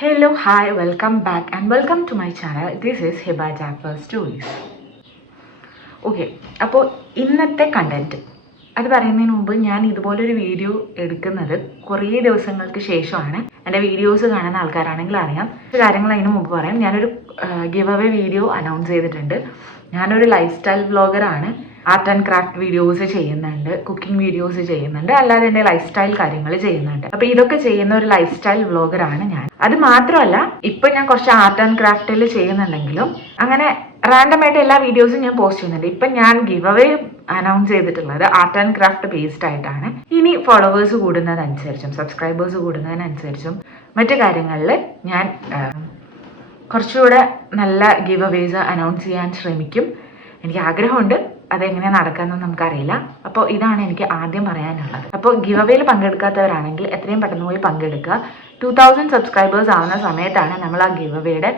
Hello, hi welcome back and welcome to my channel this is Hiba Jafar stories okay അപ്പോൾ ഇന്നത്തെ content അത് പറയുന്നതിന് മുമ്പ് ഞാൻ ഇതുപോലൊരു വീഡിയോ എടുക്കുന്നത് കുറേ ദിവസങ്ങൾക്ക് ശേഷമാണ്. എന്റെ വീഡിയോസ് കാണുന്ന ആൾക്കാരാണെങ്കിൽ അറിയാം. കാര്യങ്ങൾ അതിന് മുമ്പ് പറയാം. ഞാനൊരു ഗിവ് അവേ വീഡിയോ അനൗൺസ് ചെയ്തിട്ടുണ്ട്. ഞാനൊരു ലൈഫ് സ്റ്റൈൽ വ്ളോഗറാണ് ആർട്ട് ആൻഡ് ക്രാഫ്റ്റ് വീഡിയോസ് ചെയ്യുന്നുണ്ട്. കുക്കിംഗ് വീഡിയോസ് ചെയ്യുന്നുണ്ട്. അല്ലാതെ എന്റെ ലൈഫ് സ്റ്റൈൽ കാര്യങ്ങൾ ചെയ്യുന്നുണ്ട്. അപ്പോൾ ഇതൊക്കെ ചെയ്യുന്ന ഒരു ലൈഫ് സ്റ്റൈൽ വ്ളോഗറാണ് ഞാൻ. അത് മാത്രമല്ല ഇപ്പം ഞാൻ കുറച്ച് ആർട്ട് ആൻഡ് ക്രാഫ്റ്റിൽ ചെയ്യുന്നുണ്ടെങ്കിലും അങ്ങനെ റാൻഡം ആയിട്ട് എല്ലാ വീഡിയോസും ഞാൻ പോസ്റ്റ് ചെയ്യുന്നുണ്ട്. ഇപ്പം ഞാൻ ഗിവ് അവേ അനൗൺസ് ചെയ്തിട്ടുള്ളത് ആർട്ട് ആൻഡ് ക്രാഫ്റ്റ് ബേസ്ഡ് ആയിട്ടാണ്. ഇനി ഫോളോവേഴ്സ് കൂടുന്നതനുസരിച്ചും സബ്സ്ക്രൈബേഴ്സ് കൂടുന്നതിനനുസരിച്ചും മറ്റു കാര്യങ്ങളിൽ ഞാൻ കുറച്ചുകൂടെ നല്ല ഗിവ് അവേസ് അനൗൺസ് ചെയ്യാൻ ശ്രമിക്കും. എനിക്ക് ആഗ്രഹമുണ്ട്. അതെങ്ങനെ നടക്കാമെന്ന് നമുക്കറിയില്ല. അപ്പോൾ ഇതാണ് എനിക്ക് ആദ്യം പറയാനുള്ളത്. അപ്പോൾ ഗിവ് അവേയിൽ പങ്കെടുക്കാത്തവരാണെങ്കിൽ എത്രയും പെട്ടെന്ന് പോയി പങ്കെടുക്കുക. ടു തൗസൻഡ് സബ്സ്ക്രൈബേഴ്സ് ആവുന്ന സമയത്താണ് നമ്മൾ ആ ഗിവ് അവേയുടെ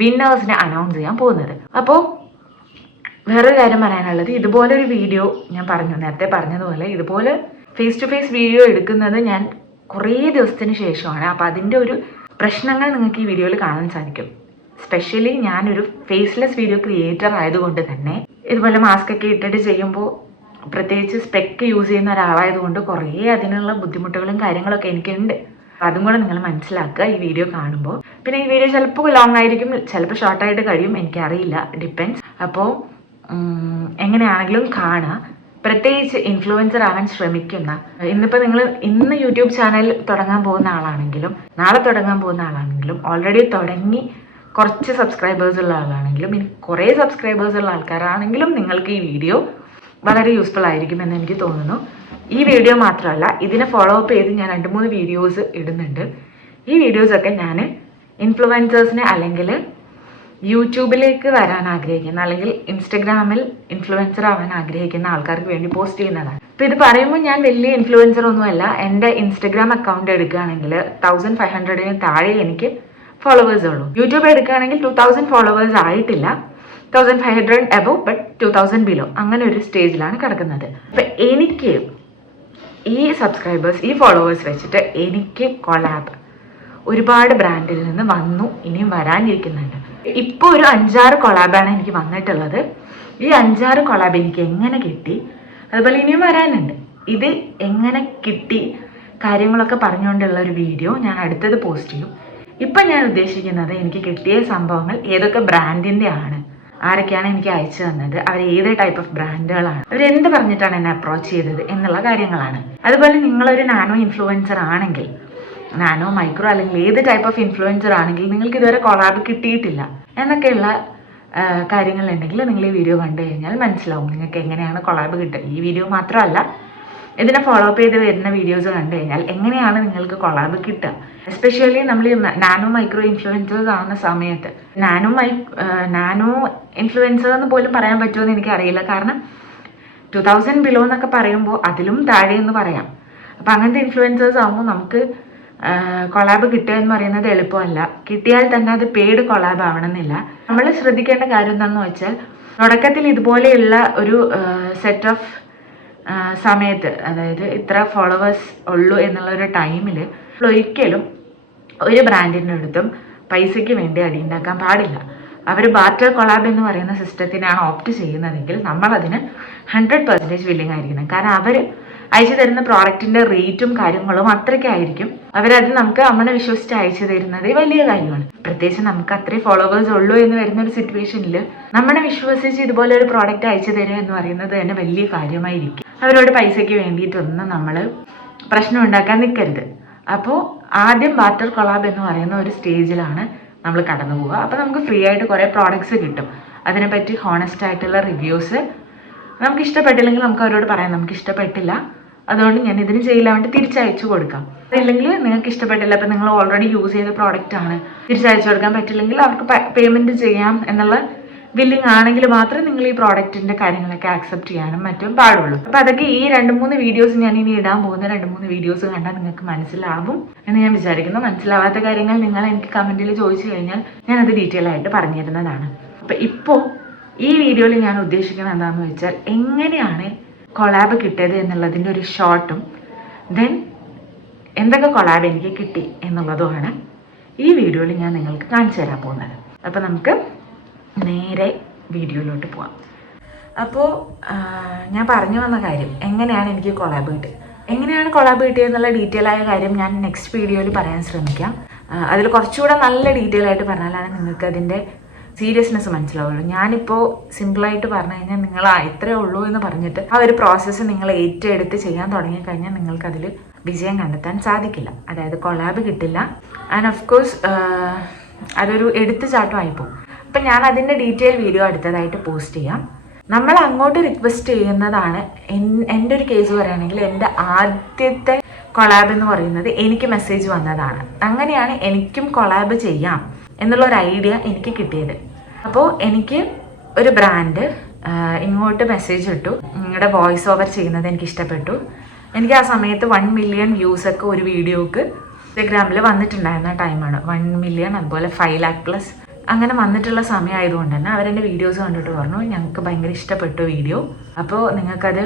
വിന്നേഴ്സിനെ അനൗൺസ് ചെയ്യാൻ പോകുന്നത്. അപ്പോൾ വേറൊരു കാര്യം പറയാനുള്ളത്. ഇതുപോലൊരു വീഡിയോ ഞാൻ പറഞ്ഞു നേരത്തെ പറഞ്ഞതുപോലെ ഇതുപോലെ ഫേസ് ടു ഫേസ് വീഡിയോ എടുക്കുന്നത് ഞാൻ കുറേ ദിവസത്തിന് ശേഷമാണ്. അപ്പോൾ അതിന്റെ ഒരു പ്രശ്നങ്ങൾ നിങ്ങൾക്ക് ഈ വീഡിയോയിൽ കാണാൻ സാധിക്കും. സ്പെഷ്യലി ഞാനൊരു ഫേസ്ലെസ് വീഡിയോ ക്രിയേറ്റർ ആയതുകൊണ്ട് തന്നെ ഇതുപോലെ മാസ്ക് ഒക്കെ ഇട്ടിട്ട് ചെയ്യുമ്പോൾ പ്രത്യേകിച്ച് സ്പെക്ക് യൂസ് ചെയ്യുന്ന ഒരാളായതുകൊണ്ട് കുറേ അതിനുള്ള ബുദ്ധിമുട്ടുകളും കാര്യങ്ങളൊക്കെ എനിക്കുണ്ട്. അതും കൂടെ നിങ്ങൾ മനസ്സിലാക്കുക ഈ വീഡിയോ കാണുമ്പോൾ പിന്നെ ഈ വീഡിയോ ചിലപ്പോൾ ലോങ് ആയിരിക്കും ചിലപ്പോൾ ഷോർട്ടായിട്ട് കഴിയും എനിക്കറിയില്ല. ഡിപ്പെൻസ് അപ്പോൾ എങ്ങനെയാണെങ്കിലും കാണുക. പ്രത്യേകിച്ച് ഇൻഫ്ലുവൻസർ ആവാൻ ശ്രമിക്കുന്ന ഇന്നിപ്പോൾ നിങ്ങൾ ഇന്ന് യൂട്യൂബ് ചാനൽ തുടങ്ങാൻ പോകുന്ന ആളാണെങ്കിലും നാളെ തുടങ്ങാൻ പോകുന്ന ആളാണെങ്കിലും ഓൾറെഡി തുടങ്ങി കുറച്ച് സബ്സ്ക്രൈബേഴ്സ് ഉള്ള ആളാണെങ്കിലും ഇനി കുറേ സബ്സ്ക്രൈബേഴ്സ് ഉള്ള ആൾക്കാരാണെങ്കിലും നിങ്ങൾക്ക് ഈ വീഡിയോ വളരെ യൂസ്ഫുൾ ആയിരിക്കും എന്ന് എനിക്ക് തോന്നുന്നു. ഈ വീഡിയോ മാത്രമല്ല ഇതിനെ ഫോളോ അപ്പ് ചെയ്ത് ഞാൻ രണ്ട് മൂന്ന് വീഡിയോസ് ഇടുന്നുണ്ട്. ഈ വീഡിയോസൊക്കെ ഞാൻ ഇൻഫ്ലുവൻസേഴ്സിനെ അല്ലെങ്കിൽ യൂട്യൂബിലേക്ക് വരാൻ ആഗ്രഹിക്കുന്ന അല്ലെങ്കിൽ ഇൻസ്റ്റഗ്രാമിൽ ഇൻഫ്ലുവൻസർ ആവാൻ ആഗ്രഹിക്കുന്ന ആൾക്കാർക്ക് വേണ്ടി പോസ്റ്റ് ചെയ്യുന്നതാണ്. അപ്പോൾ ഇത് പറയുമ്പോൾ ഞാൻ വലിയ ഇൻഫ്ലുവൻസർ ഒന്നുമല്ല. എന്റെ ഇൻസ്റ്റഗ്രാം അക്കൗണ്ട് എടുക്കുകയാണെങ്കിൽ തൗസൻഡ് ഫൈവ് ഹൺഡ്രഡിന് താഴെ എനിക്ക് ഫോളോവേഴ്സ് ഉള്ളൂ. യൂട്യൂബ് എടുക്കുകയാണെങ്കിൽ ടു തൗസൻഡ് ഫോളോവേഴ്സ് ആയിട്ടില്ല. Thousand five hundred above but two thousand below അങ്ങനെ ഒരു സ്റ്റേജിലാണ് കിടക്കുന്നത്. അപ്പം എനിക്ക് ഈ സബ്സ്ക്രൈബേഴ്സ് ഈ ഫോളോവേഴ്സ് വെച്ചിട്ട് എനിക്ക് കൊളാബ് ഒരുപാട് ബ്രാൻഡിൽ നിന്ന് വന്നു ഇനിയും വരാനിരിക്കുന്നുണ്ട്. ഇപ്പോൾ ഒരു അഞ്ചാറ് കൊളാബാണ് എനിക്ക് വന്നിട്ടുള്ളത്. ഈ അഞ്ചാറ് കൊളാബ് എനിക്ക് എങ്ങനെ കിട്ടി? അതുപോലെ ഇനിയും വരാനുണ്ട്. ഇത് എങ്ങനെ കിട്ടി? കാര്യങ്ങളൊക്കെ പറഞ്ഞുകൊണ്ടുള്ള ഒരു വീഡിയോ ഞാൻ അടുത്തത് പോസ്റ്റ് ചെയ്യും. ഇപ്പം ഞാൻ ഉദ്ദേശിക്കുന്നത് എനിക്ക് കിട്ടിയ സംഭവങ്ങൾ ഏതൊക്കെ ബ്രാൻഡിന്റെ ആണ് ആരൊക്കെയാണ് എനിക്ക് അയച്ചു തന്നത്? അവർ ഏത് ടൈപ്പ് ഓഫ് ബ്രാൻഡുകളാണ് അവർ എന്ത് പറഞ്ഞിട്ടാണ് എന്നെ അപ്രോച്ച് ചെയ്തത് എന്നുള്ള കാര്യങ്ങളാണ്. അതുപോലെ നിങ്ങളൊരു നാനോ ഇൻഫ്ലുവൻസർ ആണെങ്കിൽ നാനോ മൈക്രോ അല്ലെങ്കിൽ ഏത് ടൈപ്പ് ഓഫ് ഇൻഫ്ലുവൻസർ ആണെങ്കിൽ നിങ്ങൾക്ക് ഇതുവരെ കൊളാബ് കിട്ടിയിട്ടില്ല. എന്നൊക്കെയുള്ള കാര്യങ്ങളുണ്ടെങ്കിൽ നിങ്ങൾ ഈ വീഡിയോ കണ്ടു കഴിഞ്ഞാൽ മനസ്സിലാവും നിങ്ങൾക്ക് എങ്ങനെയാണ് കൊളാബ് കിട്ടുക ഈ വീഡിയോ മാത്രമല്ല ഇതിനെ ഫോളോ അപ്പ് ചെയ്ത് വരുന്ന വീഡിയോസ് കണ്ടു കഴിഞ്ഞാൽ എങ്ങനെയാണ് നിങ്ങൾക്ക് കൊളാബ് കിട്ടുക? എസ്പെഷ്യലി നമ്മൾ നാനോ മൈക്രോ ഇൻഫ്ലുവൻസേഴ്സ് ആവുന്ന സമയത്ത്. നാനോ മൈ നാനോ ഇൻഫ്ലുവൻസർ എന്ന് പോലും പറയാൻ പറ്റുമോ എന്ന് എനിക്കറിയില്ല. കാരണം ടു തൗസൻഡ് ബിലോ എന്നൊക്കെ പറയുമ്പോൾ അതിലും താഴെ എന്ന് പറയാം. അപ്പം അങ്ങനത്തെ ഇൻഫ്ലുവൻസേഴ്സ് ആകുമ്പോൾ നമുക്ക് കൊളാബ് കിട്ടുക എന്ന് പറയുന്നത് എളുപ്പമല്ല. കിട്ടിയാൽ തന്നെ അത് പെയ്ഡ് കൊളാബ് ആവണമെന്നില്ല. നമ്മൾ ശ്രദ്ധിക്കേണ്ട കാര്യം എന്താണെന്ന് വെച്ചാൽ തുടക്കത്തിൽ ഇതുപോലെയുള്ള ഒരു സെറ്റ് ഓഫ് സമയത്ത് അതായത് ഇത്ര ഫോളോവേഴ്സ് ഉള്ളൂ എന്നുള്ള ഒരു ടൈമിൽ ഒരിക്കലും ഒരു ബ്രാൻഡിന്റെ അടുത്തും പൈസയ്ക്ക് വേണ്ടി അടിയുണ്ടാക്കാൻ പാടില്ല. അവർ ബാറ്റർ കൊളാബ് എന്ന് പറയുന്ന സിസ്റ്റത്തിനാണ് ഓപ്റ്റ് ചെയ്യുന്നതെങ്കിൽ നമ്മളതിന് ഹൺഡ്രഡ് പെർസെന്റേജ് വില്ലിങ് ആയിരിക്കണം. കാരണം അവർ അയച്ചു തരുന്ന പ്രോഡക്റ്റിന്റെ റേറ്റും കാര്യങ്ങളും അത്രയ്ക്കായിരിക്കും അവരത് നമുക്ക് നമ്മളെ വിശ്വസിച്ച് അയച്ചു തരുന്നത് വലിയ കാര്യമാണ്. പ്രത്യേകിച്ച് നമുക്ക് അത്രയും ഫോളോവേഴ്സ് ഉള്ളൂ എന്ന് വരുന്ന ഒരു സിറ്റുവേഷനിൽ നമ്മളെ വിശ്വസിച്ച് ഇതുപോലെ ഒരു പ്രോഡക്റ്റ് അയച്ചു തരുക എന്ന് പറയുന്നത് തന്നെ വലിയ കാര്യമായിരിക്കും. അവരോട് പൈസയ്ക്ക് വേണ്ടിയിട്ടൊന്നും നമ്മൾ പ്രശ്നം ഉണ്ടാക്കാൻ നിൽക്കരുത് അപ്പോൾ ആദ്യം ബാറ്റർ കൊളാബ് എന്ന് പറയുന്ന ഒരു സ്റ്റേജിലാണ് നമ്മൾ കടന്നു പോവുക. അപ്പോൾ നമുക്ക് ഫ്രീ ആയിട്ട് കുറേ പ്രോഡക്റ്റ്സ് കിട്ടും. അതിനെപ്പറ്റി ഹോണസ്റ്റ് ആയിട്ടുള്ള റിവ്യൂസ് നമുക്ക് ഇഷ്ടപ്പെട്ടില്ലെങ്കിൽ നമുക്ക് അവരോട് പറയാം. നമുക്ക് ഇഷ്ടപ്പെട്ടില്ല. അതുകൊണ്ട് ഞാൻ ഇതിന് ചെയ്യില്ല വേണ്ടി തിരിച്ചയച്ചു കൊടുക്കാം. ഇല്ലെങ്കിൽ നിങ്ങൾക്ക് ഇഷ്ടപ്പെട്ടില്ല. അപ്പം നിങ്ങൾ ഓൾറെഡി യൂസ് ചെയ്ത പ്രോഡക്റ്റ് ആണ്. തിരിച്ചയച്ചു കൊടുക്കാൻ പറ്റില്ലെങ്കിൽ അവർക്ക് പേയ്മെന്റ് ചെയ്യാം എന്നുള്ള ബില്ലിംഗ് ആണെങ്കിൽ മാത്രമേ നിങ്ങൾ ഈ പ്രോഡക്റ്റിന്റെ കാര്യങ്ങളൊക്കെ ആക്സെപ്റ്റ് ചെയ്യാനും മറ്റും പാടുള്ളൂ. അപ്പൊ അതൊക്കെ ഈ രണ്ട് മൂന്ന് വീഡിയോസ് ഞാൻ ഇനി ഇടാൻ പോകുന്ന രണ്ട് മൂന്ന് വീഡിയോസ് കണ്ടാൽ നിങ്ങൾക്ക് മനസ്സിലാവും എന്ന് ഞാൻ വിചാരിക്കുന്നു. മനസ്സിലാവാത്ത കാര്യങ്ങൾ നിങ്ങൾ എനിക്ക് കമന്റിൽ ചോദിച്ചു കഴിഞ്ഞാൽ ഞാൻ അത് ഡീറ്റെയിൽ ആയിട്ട് പറഞ്ഞു തരുന്നതാണ് അപ്പൊ ഇപ്പോ ഈ വീഡിയോയിൽ ഞാൻ ഉദ്ദേശിക്കുന്നത് എന്താണെന്ന് വെച്ചാൽ എങ്ങനെയാണ് കൊളാബ് കിട്ടിയത് എന്നുള്ളതിന്റെ ഒരു ഷോർട്ടും ദെൻ എന്തൊക്കെ കൊളാബ് എനിക്ക് കിട്ടി എന്നുള്ളതുമാണ് ഈ വീഡിയോയിൽ ഞാൻ നിങ്ങൾക്ക് കാണിച്ചു തരാൻ പോകുന്നത്. അപ്പോൾ നമുക്ക് നേരെ വീഡിയോയിലോട്ട് പോവാം. അപ്പോൾ ഞാൻ പറഞ്ഞു വന്ന കാര്യം എങ്ങനെയാണ് എനിക്ക് കൊളാബ് കിട്ടിയത് എങ്ങനെയാണ് കൊളാബ് കിട്ടിയതെന്നുള്ള ഡീറ്റെയിൽ ആയ കാര്യം ഞാൻ നെക്സ്റ്റ് വീഡിയോയിൽ പറയാൻ ശ്രമിക്കാം. അതിൽ കുറച്ചുകൂടെ നല്ല ഡീറ്റെയിൽ ആയിട്ട് പറഞ്ഞാലാണ് നിങ്ങൾക്ക് അതിന്റെ സീരിയസ്നെസ് മനസ്സിലാവുള്ളൂ ഞാനിപ്പോൾ സിമ്പിളായിട്ട് പറഞ്ഞു കഴിഞ്ഞാൽ നിങ്ങൾ ഇത്രേ ഉള്ളൂ എന്ന് പറഞ്ഞിട്ട് ആ ഒരു പ്രോസസ്സ് നിങ്ങൾ ഏറ്റെടുത്ത് ചെയ്യാൻ തുടങ്ങിക്കഴിഞ്ഞാൽ നിങ്ങൾക്കതിൽ വിജയം കണ്ടെത്താൻ സാധിക്കില്ല. അതായത് കൊളാബ് കിട്ടില്ല. ആൻഡ് ഓഫ് കോഴ്സ് അതൊരു എടുത്തുചാട്ടമായി പോകും. അപ്പം ഞാൻ അതിന്റെ ഡീറ്റെയിൽ വീഡിയോ അടുത്തതായിട്ട് പോസ്റ്റ് ചെയ്യാം. നമ്മൾ അങ്ങോട്ട് റിക്വസ്റ്റ് ചെയ്യുന്നതാണ് എന്റെ ഒരു കേസ് പറയുകയാണെങ്കിൽ എന്റെ ആദ്യത്തെ കൊളാബ് എന്ന് പറയുന്നത് എനിക്ക് മെസ്സേജ് വന്നതാണ്. അങ്ങനെയാണ് എനിക്കും കൊളാബ് ചെയ്യാം എന്നുള്ള ഒരു ഐഡിയ എനിക്ക് കിട്ടിയത്. അപ്പോൾ എനിക്ക് ഒരു ബ്രാൻഡ് ഇങ്ങോട്ട് മെസ്സേജ് ഇട്ടു. നിങ്ങളുടെ വോയിസ് ഓവർ ചെയ്യുന്നത് എനിക്ക് ഇഷ്ടപ്പെട്ടു. എനിക്ക് ആ സമയത്ത് വൺ മില്യൺ വ്യൂസ് ഒക്കെ ഒരു വീഡിയോക്ക് ഇൻസ്റ്റഗ്രാമിൽ വന്നിട്ടുണ്ടായിരുന്ന ടൈമാണ് വൺ മില്യൺ അതുപോലെ ഫൈവ് ലാക്ക് പ്ലസ് അങ്ങനെ വന്നിട്ടുള്ള സമയമായതുകൊണ്ട് തന്നെ അവരെന്റെ വീഡിയോസ് കണ്ടിട്ട് പറഞ്ഞു ഞങ്ങൾക്ക് ഭയങ്കര ഇഷ്ടപ്പെട്ടു വീഡിയോ അപ്പോൾ നിങ്ങൾക്കത്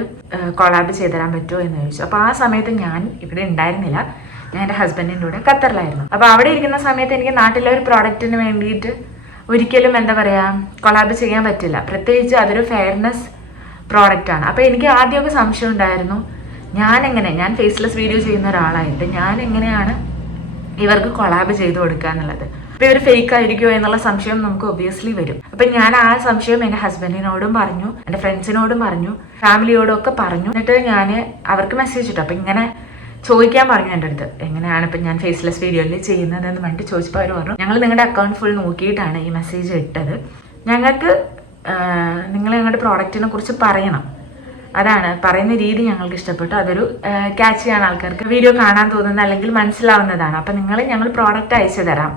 കൊളാബ് ചെയ്ത് തരാൻ പറ്റുമോ? എന്ന് ചോദിച്ചു. അപ്പോൾ ആ സമയത്ത് ഞാൻ ഇവിടെ ഉണ്ടായിരുന്നില്ല. ഞാൻ എന്റെ ഹസ്ബൻഡിന്റെ കൂടെ ഖത്തറിലായിരുന്നു. അപ്പോൾ അവിടെ ഇരിക്കുന്ന സമയത്ത് എനിക്ക് നാട്ടിലെ ഒരു പ്രോഡക്റ്റിന് വേണ്ടിയിട്ട് ഒരിക്കലും എന്താ പറയുക കൊളാബ് ചെയ്യാൻ പറ്റില്ല. പ്രത്യേകിച്ച് അതൊരു ഫെയർനെസ് പ്രോഡക്റ്റാണ് അപ്പോൾ എനിക്ക് ആദ്യമൊക്കെ സംശയം ഉണ്ടായിരുന്നു ഞാൻ എങ്ങനെ ഞാൻ ഫേസ്ലെസ് വീഡിയോ ചെയ്യുന്ന ഒരാളായിട്ട് ഞാൻ എങ്ങനെയാണ് ഇവർക്ക് കൊളാബ് ചെയ്ത് കൊടുക്കുക എന്നുള്ളത്? അപ്പൊ ഇവർ ഫേക്ക് ആയിരിക്കുമോ എന്നുള്ള സംശയം നമുക്ക് ഒബിയസ്ലി വരും. അപ്പൊ ഞാൻ ആ സംശയം എന്റെ ഹസ്ബൻഡിനോടും പറഞ്ഞു എന്റെ ഫ്രണ്ട്സിനോടും പറഞ്ഞു ഫാമിലിയോടും ഒക്കെ പറഞ്ഞു. എന്നിട്ട് ഞാൻ അവർക്ക് മെസ്സേജ് ഇട്ടു. അപ്പൊ ഇങ്ങനെ ചോദിക്കാൻ പറഞ്ഞു എന്റെ അടുത്ത്. എങ്ങനെയാണ് ഇപ്പം ഞാൻ ഫേസ്ലെസ് വീഡിയോയിൽ ചെയ്യുന്നതെന്ന് പറഞ്ഞിട്ട് ചോദിച്ചപ്പോൾ അവർ പറഞ്ഞു ഞങ്ങൾ നിങ്ങളുടെ അക്കൗണ്ട് ഫുൾ നോക്കിയിട്ടാണ് ഈ മെസ്സേജ് ഇട്ടത്. ഞങ്ങൾക്ക് നിങ്ങൾ ഞങ്ങളുടെ പ്രോഡക്റ്റിനെ കുറിച്ച് പറയണം. അതാണ് പറയുന്ന രീതി ഞങ്ങൾക്ക് ഇഷ്ടപ്പെട്ടു. അതൊരു ക്യാച്ച് ചെയ്യാൻ ആൾക്കാർക്ക് വീഡിയോ കാണാൻ തോന്നുന്ന അല്ലെങ്കിൽ മനസ്സിലാവുന്നതാണ്. അപ്പം നിങ്ങൾ ഞങ്ങൾ പ്രോഡക്റ്റ് അയച്ചു തരാം.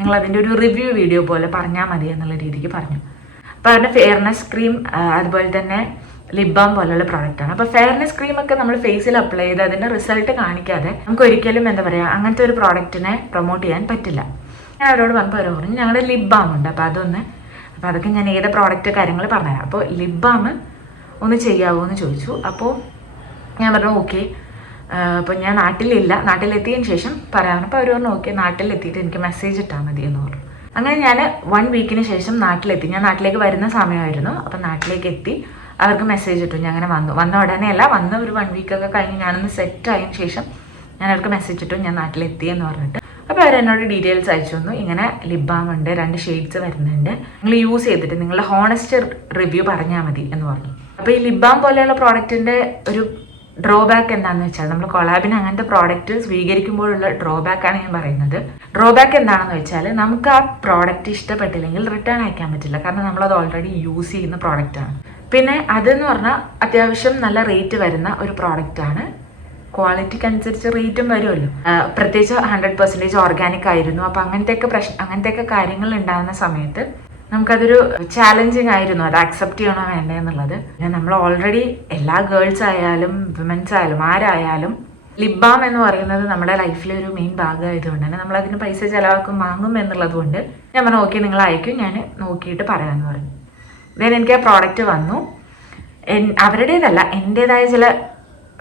നിങ്ങൾ അതിന്റെ ഒരു റിവ്യൂ വീഡിയോ പോലെ പറഞ്ഞാൽ മതി എന്നുള്ള രീതിക്ക് പറഞ്ഞു. അപ്പോൾ അതിന്റെ ഫെയർനെസ് ക്രീം അതുപോലെ തന്നെ ലിപ് ബാം പോലുള്ള പ്രോഡക്റ്റാണ് അപ്പോൾ ഫെയർനെസ് ക്രീം ഒക്കെ നമ്മൾ ഫേസിൽ അപ്ലൈ ചെയ്ത് അതിന്റെ റിസൾട്ട് കാണിക്കാതെ നമുക്ക് ഒരിക്കലും എന്താ പറയുക അങ്ങനത്തെ ഒരു പ്രോഡക്റ്റിനെ പ്രൊമോട്ട് ചെയ്യാൻ പറ്റില്ല. ഞാൻ അവരോട് പറഞ്ഞപ്പോൾ അവർ പറഞ്ഞു ഞങ്ങളുടെ ലിപ് ബാം ഉണ്ട്. അപ്പോൾ അതൊന്ന് അപ്പോൾ അതൊക്കെ ഞാൻ ഏത് പ്രോഡക്റ്റ് കാര്യങ്ങൾ പറഞ്ഞുതരാം. അപ്പോൾ ലിപ് ബാം ഒന്ന് ചെയ്യാവോ എന്ന് ചോദിച്ചു. അപ്പോൾ ഞാൻ പറഞ്ഞു ഓക്കെ. അപ്പോൾ ഞാൻ നാട്ടിലില്ല. നാട്ടിലെത്തിയതിന് ശേഷം പറയാമെന്ന് അപ്പോൾ അവർ പറഞ്ഞു ഓക്കെ നാട്ടിലെത്തിയിട്ട് എനിക്ക് മെസ്സേജ് ഇട്ടാൽ മതി എന്ന് പറഞ്ഞു. അങ്ങനെ ഞാൻ വൺ വീക്കിന് ശേഷം നാട്ടിലെത്തി. ഞാൻ നാട്ടിലേക്ക് വരുന്ന സമയമായിരുന്നു. അപ്പം നാട്ടിലേക്ക് എത്തി. അവർക്ക് മെസ്സേജ് ഇട്ടു. ഞാൻ അങ്ങനെ വന്നു. വന്ന ഉടനെ അല്ല വന്ന ഒരു വൺ വീക്കൊക്കെ കഴിഞ്ഞ് ഞാനൊന്ന് സെറ്റ് ആയതിനു ശേഷം ഞാൻ അവർക്ക് മെസ്സേജ് ഇട്ടു. ഞാൻ നാട്ടിലെത്തി എന്ന് പറഞ്ഞിട്ട്. അപ്പോൾ അവർ എന്നോട് ഡീറ്റെയിൽസ് അയച്ചു തന്നു. ഇങ്ങനെ ലിബാം ഉണ്ട് രണ്ട് ഷെയ്ഡ്സ് വരുന്നുണ്ട്. നിങ്ങൾ യൂസ് ചെയ്തിട്ട് നിങ്ങളുടെ ഹോണസ്റ്റ് റിവ്യൂ പറഞ്ഞാൽ മതി എന്ന് പറഞ്ഞു. അപ്പോൾ ഈ ലിബാം പോലെയുള്ള പ്രോഡക്റ്റിന്റെ ഒരു ഡ്രോബാക്ക് എന്താണെന്ന് വെച്ചാൽ നമ്മൾ കൊളാബിന് അങ്ങനത്തെ പ്രോഡക്റ്റ് സ്വീകരിക്കുമ്പോഴുള്ള ഡ്രോബാക്ക് ആണ് ഞാൻ പറയുന്നത്. ഡ്രോബാക്ക് എന്താണെന്ന് വെച്ചാൽ നമുക്ക് ആ പ്രോഡക്റ്റ് ഇഷ്ടപ്പെട്ടില്ലെങ്കിൽ റിട്ടേൺ അയക്കാൻ പറ്റില്ല. കാരണം നമ്മളത് ഓൾറെഡി യൂസ് ചെയ്യുന്ന പ്രോഡക്റ്റ് ആണ്. പിന്നെ അതെന്ന് പറഞ്ഞാൽ അത്യാവശ്യം നല്ല റേറ്റ് വരുന്ന ഒരു പ്രോഡക്റ്റാണ് ക്വാളിറ്റിക്ക് അനുസരിച്ച് റേറ്റും വരുമല്ലോ. പ്രത്യേകിച്ച് ഹൺഡ്രഡ് പെർസെന്റേജ് ഓർഗാനിക് ആയിരുന്നു. അപ്പോൾ അങ്ങനത്തെയൊക്കെ പ്രശ്നം അങ്ങനത്തെയൊക്കെ കാര്യങ്ങൾ ഉണ്ടാകുന്ന സമയത്ത് നമുക്കതൊരു ചാലഞ്ചിങ് ആയിരുന്നു. അത് അക്സെപ്റ്റ് ചെയ്യണോ വേണ്ടേ എന്നുള്ളത്. പിന്നെ നമ്മൾ ഓൾറെഡി എല്ലാ ഗേൾസ് ആയാലും വിമൻസ് ആയാലും ആരായാലും ലിബാം എന്ന് പറയുന്നത് നമ്മുടെ ലൈഫിലെ ഒരു മെയിൻ ഭാഗമായതുകൊണ്ട് തന്നെ നമ്മൾ അതിന് പൈസ ചിലവാക്കും വാങ്ങും എന്നുള്ളത് കൊണ്ട് ഞാൻ പറഞ്ഞു ഓക്കെ നിങ്ങൾ അയക്കും. ഞാൻ നോക്കിയിട്ട് പറയാമെന്ന് പറഞ്ഞു. ദെൻ എനിക്ക് ആ പ്രോഡക്റ്റ് വന്നു. അവരുടേതല്ല എന്റെതായ ചില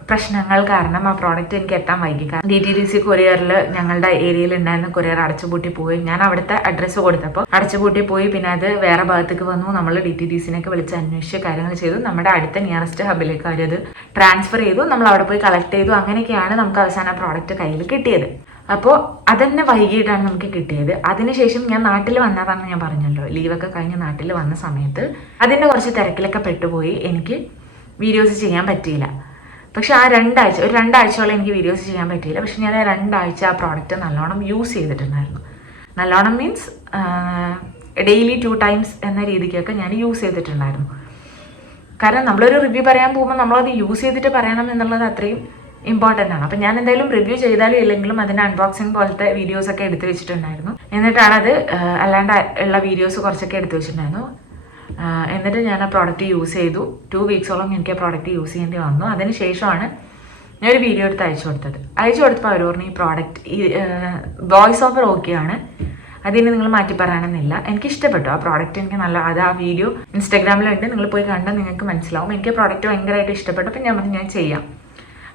പ്രശ്നങ്ങൾ കാരണം ആ പ്രോഡക്റ്റ് എനിക്ക് എത്താൻ വൈകി കാരണം ഡി ടി ഡി സി കൊറിയറിൽ ഞങ്ങളുടെ ഏരിയയിൽ ഉണ്ടായിരുന്ന കൊറിയർ അടച്ചുപൂട്ടി പോയി. ഞാൻ അവിടുത്തെ അഡ്രസ്സ് കൊടുത്തപ്പോൾ അടച്ചുപൂട്ടി പോയി. പിന്നെ അത് വേറെ ഭാഗത്തേക്ക് വന്നു. നമ്മൾ ഡി ടി ഡി സിനൊക്കെ വിളിച്ച് അന്വേഷിച്ച് കാര്യങ്ങൾ ചെയ്തു. നമ്മുടെ അടുത്ത നിയറസ്റ്റ് ഹബിലേക്ക് അവരത് ട്രാൻസ്ഫർ ചെയ്തു. നമ്മൾ അവിടെ പോയി കളക്ട് ചെയ്തു. അങ്ങനെയൊക്കെയാണ് നമുക്ക് അവസാനം പ്രോഡക്റ്റ് കയ്യിൽ കിട്ടിയത്. അപ്പോൾ അതന്നെ വൈകിട്ടാണ് നമുക്ക് കിട്ടിയത്. അതിനുശേഷം ഞാൻ നാട്ടിൽ വന്നതാണെന്ന് ഞാൻ പറഞ്ഞല്ലോ. ലീവൊക്കെ കഴിഞ്ഞ് നാട്ടിൽ വന്ന സമയത്ത് അതിന്റെ കുറച്ച് തിരക്കിലൊക്കെ പെട്ടുപോയി. എനിക്ക് വീഡിയോസ് ചെയ്യാൻ പറ്റിയില്ല. പക്ഷെ ആ രണ്ടാഴ്ച ഒരു രണ്ടാഴ്ചയോളം എനിക്ക് വീഡിയോസ് ചെയ്യാൻ പറ്റിയില്ല. പക്ഷെ ഞാൻ ആ രണ്ടാഴ്ച ആ പ്രോഡക്റ്റ് നല്ലോണം യൂസ് ചെയ്തിട്ടുണ്ടായിരുന്നു. നല്ലോണം മീൻസ് ഡെയിലി ടു ടൈംസ് എന്ന രീതിക്കൊക്കെ ഞാൻ യൂസ് ചെയ്തിട്ടുണ്ടായിരുന്നു. കാരണം നമ്മളൊരു റിവ്യൂ പറയാൻ പോകുമ്പോൾ നമ്മളത് യൂസ് ചെയ്തിട്ട് പറയണം എന്നുള്ളത് അത്രയും ഇമ്പോർട്ടന്റ് ആണ്. അപ്പം ഞാൻ എന്തായാലും റിവ്യൂ ചെയ്താലും ഇല്ലെങ്കിലും അതിന്റെ അൺബോക്സിങ് പോലത്തെ വീഡിയോസൊക്കെ എടുത്തു വെച്ചിട്ടുണ്ടായിരുന്നു. എന്നിട്ടാണ് അത് അല്ലാണ്ട് ഉള്ള വീഡിയോസ് കുറച്ചൊക്കെ എടുത്തു വെച്ചിട്ടുണ്ടായിരുന്നു. എന്നിട്ട് ഞാൻ ആ പ്രോഡക്റ്റ് യൂസ് ചെയ്തു. ടു വീക്സോളം എനിക്ക് ആ പ്രോഡക്റ്റ് യൂസ് ചെയ്യേണ്ടി വന്നു. അതിന് ശേഷമാണ് ഞാൻ ഒരു വീഡിയോ എടുത്ത് അയച്ചു കൊടുത്തത്. അയച്ചു കൊടുത്തപ്പോൾ അവർ പറഞ്ഞു ഈ പ്രോഡക്റ്റ് ഈ വോയിസ് ഓവർ ഓക്കെയാണ് അതിന് നിങ്ങൾ മാറ്റി പറയണമെന്നില്ല എനിക്ക് ഇഷ്ടപ്പെട്ടു ആ പ്രോഡക്റ്റ് എനിക്ക് നല്ല അത് ആ വീഡിയോ ഇൻസ്റ്റാഗ്രാമിലുണ്ട്. നിങ്ങൾ പോയി കണ്ടാൽ നിങ്ങൾക്ക് മനസ്സിലാവും. എനിക്ക് പ്രോഡക്റ്റ് ഭയങ്കരമായിട്ട് ഇഷ്ടപ്പെട്ടു. അപ്പം ഞാൻ പറഞ്ഞു ഞാൻ ചെയ്യാം.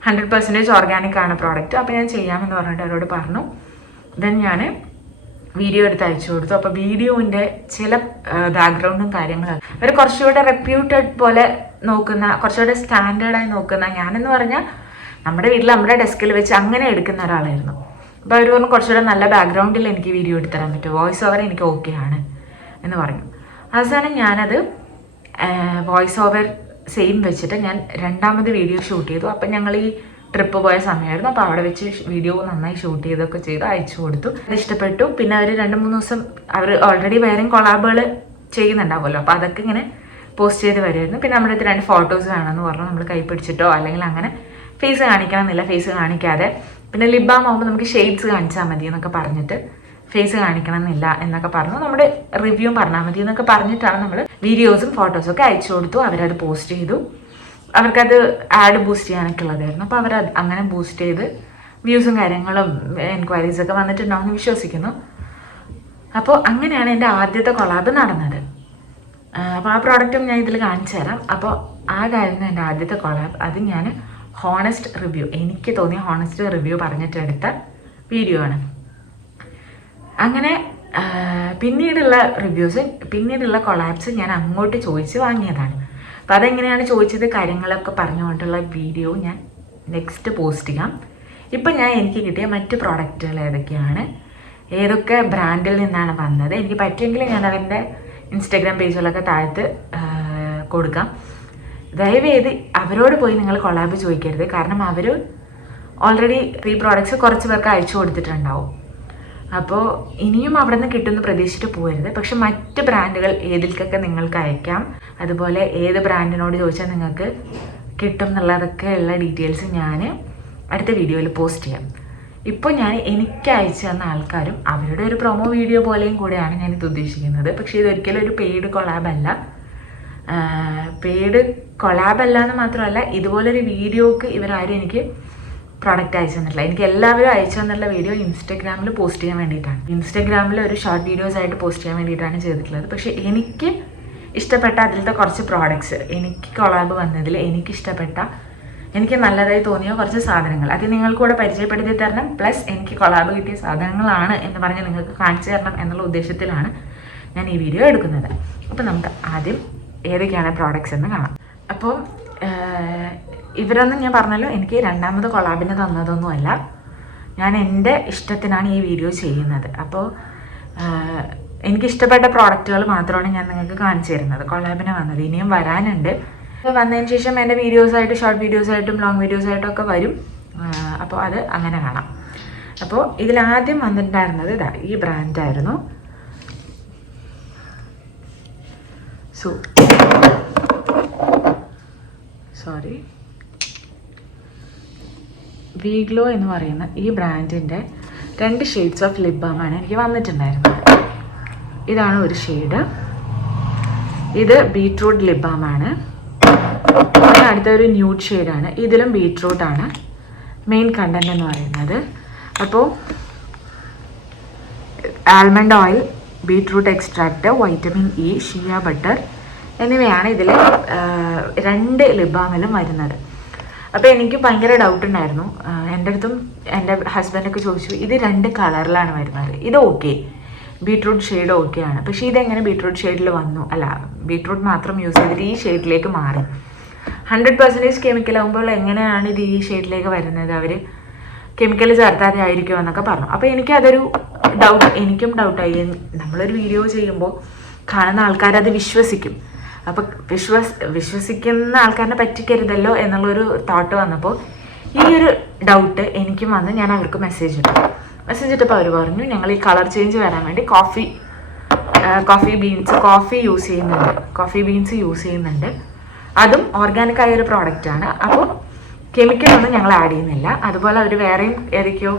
ഹൺഡ്രഡ് പെർസെന്റേജ് ഓർഗാനിക് ആണ് പ്രോഡക്റ്റ് അപ്പോൾ ഞാൻ ചെയ്യാമെന്ന് പറഞ്ഞിട്ട് അവരോട് പറഞ്ഞു. ദെൻ ഞാൻ വീഡിയോ എടുത്ത് അയച്ചു കൊടുത്തു. അപ്പോൾ വീഡിയോന്റെ ചില ബാക്ക്ഗ്രൗണ്ടും കാര്യങ്ങളും. അവർ കുറച്ചുകൂടെ റെപ്യൂട്ടഡ് പോലെ നോക്കുന്ന കുറച്ചുകൂടെ സ്റ്റാൻഡേർഡായി നോക്കുന്ന ഞാനെന്ന് പറഞ്ഞാൽ നമ്മുടെ വീട്ടിൽ നമ്മുടെ ഡെസ്കിൽ വെച്ച് അങ്ങനെ എടുക്കുന്ന ഒരാളായിരുന്നു. അപ്പോൾ അവർ പറഞ്ഞു കുറച്ചുകൂടെ നല്ല ബാക്ക്ഗ്രൗണ്ടിൽ എനിക്ക് വീഡിയോ എടുത്തു തരാൻ പറ്റും. വോയിസ് ഓവർ എനിക്ക് ഓക്കെ ആണ്. എന്ന് പറഞ്ഞു. അവസാനം ഞാനത് വോയിസ് ഓവർ സെയിം വെച്ചിട്ട് ഞാൻ രണ്ടാമത് വീഡിയോ ഷൂട്ട് ചെയ്തു. അപ്പം ഞങ്ങൾ ഈ ട്രിപ്പ് പോയ സമയമായിരുന്നു. അപ്പോൾ അവിടെ വെച്ച് വീഡിയോ നന്നായി ഷൂട്ട് ചെയ്തൊക്കെ ചെയ്ത്. അയച്ചു കൊടുത്തു. അത് ഇഷ്ടപ്പെട്ടു. പിന്നെ അവർ രണ്ട് മൂന്ന് ദിവസം അവർ ഓൾറെഡി വേറെയും കൊളാബുകൾ ചെയ്യുന്നുണ്ടാവുമല്ലോ. അപ്പോൾ അതൊക്കെ ഇങ്ങനെ പോസ്റ്റ് ചെയ്ത് വരുമായിരുന്നു പിന്നെ നമ്മുടെ അടുത്ത് രണ്ട് ഫോട്ടോസ് വേണമെന്ന് പറഞ്ഞു. നമ്മൾ കൈ പിടിച്ചിട്ടോ അല്ലെങ്കിൽ അങ്ങനെ ഫേസ് കാണിക്കണം എന്നില്ല ഫേസ് കാണിക്കാതെ. പിന്നെ ലിബാം ആകുമ്പോൾ നമുക്ക് ഷെയ്ഡ്സ് കാണിച്ചാൽ മതി എന്നൊക്കെ പറഞ്ഞിട്ട് ഫേസ് കാണിക്കണം എന്നില്ല എന്നൊക്കെ പറഞ്ഞു. നമ്മുടെ റിവ്യൂ പറഞ്ഞാൽ മതി എന്നൊക്കെ പറഞ്ഞിട്ടാണ് നമ്മൾ വീഡിയോസും ഫോട്ടോസും ഒക്കെ അയച്ചു കൊടുത്തു. അവരത് പോസ്റ്റ് ചെയ്തു. അവർക്കത് ആഡ് ബൂസ്റ്റ് ചെയ്യാനൊക്കെ ഉള്ളതായിരുന്നു അപ്പോൾ അവർ അങ്ങനെ ബൂസ്റ്റ് ചെയ്ത് വ്യൂസും കാര്യങ്ങളും എൻക്വയറീസ് ഒക്കെ വന്നിട്ടുണ്ടാവുമെന്ന് വിശ്വസിക്കുന്നു. അപ്പോൾ അങ്ങനെയാണ് എന്റെ ആദ്യത്തെ കൊളാബ് നടന്നത്. അപ്പോൾ ആ പ്രോഡക്റ്റും ഞാൻ ഇതിൽ കാണിച്ചു തരാം. അപ്പോൾ അതായിരുന്നു എന്റെ ആദ്യത്തെ കൊളാബ് അത് ഞാൻ ഹോണസ്റ്റ് റിവ്യൂ എനിക്ക് തോന്നിയ ഹോണസ്റ്റ് റിവ്യൂ പറഞ്ഞിട്ട് എടുത്ത വീഡിയോ ആണ്. അങ്ങനെ പിന്നീടുള്ള റിവ്യൂസ് പിന്നീടുള്ള കൊളാബ്സ് ഞാൻ അങ്ങോട്ട് ചോദിച്ച് വാങ്ങിയതാണ്. അപ്പോൾ അതെങ്ങനെയാണ് ചോദിച്ചത് കാര്യങ്ങളൊക്കെ പറഞ്ഞുകൊണ്ടുള്ള വീഡിയോ ഞാൻ നെക്സ്റ്റ് പോസ്റ്റ് ചെയ്യാം. ഇപ്പം ഞാൻ എനിക്ക് കിട്ടിയ മറ്റ് പ്രോഡക്റ്റുകൾ ഏതൊക്കെയാണ്? ഏതൊക്കെ ബ്രാൻഡിൽ നിന്നാണ് വന്നത്? എനിക്ക് പറ്റുമെങ്കിൽ ഞാൻ അതിന്റെ ഇൻസ്റ്റാഗ്രാം പേജുകളൊക്കെ താഴത്ത് കൊടുക്കാം. ദയവേത് അവരോട് പോയി നിങ്ങൾ കൊളാബ് ചോദിക്കരുത്. കാരണം അവർ ഓൾറെഡി ഈ പ്രോഡക്റ്റ്സ് കുറച്ച് പേർക്ക് അയച്ചു കൊടുത്തിട്ടുണ്ടാവും. അപ്പോൾ ഇനിയും അവിടെ നിന്ന് കിട്ടുമെന്ന് പ്രതീക്ഷിച്ചിട്ട് പോകരുത്. പക്ഷെ മറ്റ് ബ്രാൻഡുകൾ ഏതിൽക്കൊക്കെ നിങ്ങൾക്ക് അയക്കാം. അതുപോലെ ഏത് ബ്രാൻഡിനോട് ചോദിച്ചാൽ നിങ്ങൾക്ക് കിട്ടും എന്നുള്ളതൊക്കെ ഉള്ള ഡീറ്റെയിൽസ് ഞാൻ അടുത്ത വീഡിയോയിൽ പോസ്റ്റ് ചെയ്യാം. ഇപ്പോൾ ഞാൻ എനിക്ക് അയച്ചു തന്ന ആൾക്കാരും അവരുടെ ഒരു പ്രൊമോ വീഡിയോ പോലെയും കൂടെയാണ് ഞാനിത് ഉദ്ദേശിക്കുന്നത്. പക്ഷേ ഇതൊരിക്കലും ഒരു പെയ്ഡ് കൊളാബ് അല്ല. പെയ്ഡ് കൊളാബ് എന്ന് മാത്രമല്ല ഇതുപോലൊരു വീഡിയോക്ക് ഇവരാരും എനിക്ക് പ്രോഡക്റ്റ് അയച്ചു തന്നിട്ടില്ല എനിക്ക് എല്ലാവരും അയച്ചു തന്നിട്ടുള്ള വീഡിയോ ഇൻസ്റ്റഗ്രാമിൽ പോസ്റ്റ് ചെയ്യാൻ വേണ്ടിയിട്ടാണ്. ഇൻസ്റ്റഗ്രാമിൽ ഒരു ഷോർട്ട് വീഡിയോസ് ആയിട്ട് പോസ്റ്റ് ചെയ്യാൻ വേണ്ടിയിട്ടാണ് ചെയ്തിട്ടുള്ളത്. പക്ഷേ എനിക്ക് ഇഷ്ടപ്പെട്ട അതിലത്തെ കുറച്ച് പ്രോഡക്ട്സ് എനിക്ക് കൊളാബ് വന്നതിൽ എനിക്ക് ഇഷ്ടപ്പെട്ട എനിക്ക് നല്ലതായി തോന്നിയ കുറച്ച് സാധനങ്ങൾ. അത് നിങ്ങൾക്ക് കൂടെ പരിചയപ്പെടുത്തി തരണം. പ്ലസ് എനിക്ക് കൊളാബ് കിട്ടിയ സാധനങ്ങളാണ് എന്ന് പറഞ്ഞ് നിങ്ങൾക്ക് കാണിച്ചു തരണം എന്നുള്ള ഉദ്ദേശത്തിലാണ് ഞാൻ ഈ വീഡിയോ എടുക്കുന്നത്. അപ്പോൾ നമുക്ക് ആദ്യം ഏതൊക്കെയാണ് പ്രോഡക്ട്സ് എന്ന് കാണാം. അപ്പോൾ ഇവരൊന്നും ഞാൻ പറഞ്ഞല്ലോ എനിക്ക് രണ്ടാമത് കൊളാബിന് തന്നതൊന്നുമല്ല. ഞാൻ എന്റെ ഇഷ്ടത്തിനാണ് ഈ വീഡിയോ ചെയ്യുന്നത്. അപ്പോൾ എനിക്കിഷ്ടപ്പെട്ട പ്രോഡക്റ്റുകൾ മാത്രമാണ് ഞാൻ നിങ്ങൾക്ക് കാണിച്ചു തരുന്നത്. കൊളാബിന് വന്നത്. ഇനിയും വരാനുണ്ട്. വന്നതിന് ശേഷം എന്റെ വീഡിയോസായിട്ട് ഷോർട്ട് വീഡിയോസായിട്ടും ലോങ് വീഡിയോസായിട്ടും ഒക്കെ വരും. അപ്പോൾ അത് അങ്ങനെ കാണാം. അപ്പോൾ ഇതിലാദ്യം വന്നിട്ടുണ്ടായിരുന്നത് ഇതാ ഈ ബ്രാൻഡായിരുന്നു സോ സോറി വീഗ്ലോ എന്ന് പറയുന്ന ഈ ബ്രാൻഡിന്റെ രണ്ട് ഷെയ്ഡ്സ് ഓഫ് ലിപ് ബാമാണ് എനിക്ക് വന്നിട്ടുണ്ടായിരുന്നത്. ഇതാണ് ഒരു ഷെയ്ഡ് ഇത് ബീട്രൂട്ട് ലിപ് ബാമാണ് അടുത്ത ഒരു ന്യൂഡ് ഷെയ്ഡാണ് ഇതിലും ബീട്രൂട്ടാണ് മെയിൻ കണ്ടന്റ് എന്ന് പറയുന്നത്. അപ്പോൾ almond oil beetroot extract vitamin E shea butter എന്നിവയാണ് ഇതിൽ രണ്ട് ലിബാമിലും വരുന്നത്. അപ്പോൾ എനിക്ക് ഭയങ്കര ഡൗട്ട് ഉണ്ടായിരുന്നു. എന്റെ അടുത്തും എന്റെ ഹസ്ബൻഡൊക്കെ ചോദിച്ചു ഇത് രണ്ട് കളറിലാണ് വരുന്നത്. ഇത് ഓക്കെ ബീട്രൂട്ട് ഷെയ്ഡ് ആണ്. പക്ഷേ ഇതെങ്ങനെ ബീട്രൂട്ട് ഷെയ്ഡിൽ വന്നു? അല്ല ബീട്രൂട്ട് മാത്രം യൂസ് ചെയ്തിട്ട് ഈ ഷെയ്ഡിലേക്ക് മാറി. ഹൺഡ്രഡ് പെർസെന്റേജ് കെമിക്കൽ ആകുമ്പോൾ എങ്ങനെയാണ് ഇത് ഈ ഷെയ്ഡിലേക്ക് വരുന്നത്? അവർ കെമിക്കൽ ചേർത്താതെ ആയിരിക്കുമോ എന്നൊക്കെ പറഞ്ഞു. അപ്പോൾ എനിക്കതൊരു ഡൗട്ട് എനിക്കും ഡൗട്ടായി നമ്മളൊരു വീഡിയോ ചെയ്യുമ്പോൾ കാണുന്ന ആൾക്കാരത് വിശ്വസിക്കും. അപ്പോൾ വിശ്വസ് വിശ്വസിക്കുന്ന ആൾക്കാരനെ പറ്റിക്കരുതല്ലോ എന്നുള്ളൊരു തോട്ട് വന്നപ്പോൾ ഈ ഒരു ഡൗട്ട് എനിക്കും വന്ന് ഞാൻ അവർക്ക് മെസ്സേജ് ഇട്ടു. മെസ്സേജ് ഇട്ടപ്പോൾ അവർ പറഞ്ഞു ഞങ്ങൾ ഈ കളർ ചേഞ്ച് വരാൻ വേണ്ടി coffee coffee beans coffee use ചെയ്യുന്നുണ്ട്. കോഫി ബീൻസ് യൂസ് ചെയ്യുന്നുണ്ട്. അതും ഓർഗാനിക് ആയ ഒരു ആണ്. അപ്പോൾ കെമിക്കൽ ഒന്നും ഞങ്ങൾ ആഡ് ചെയ്യുന്നില്ല. അതുപോലെ അവർ വേറെയും ഏതൊക്കെയോ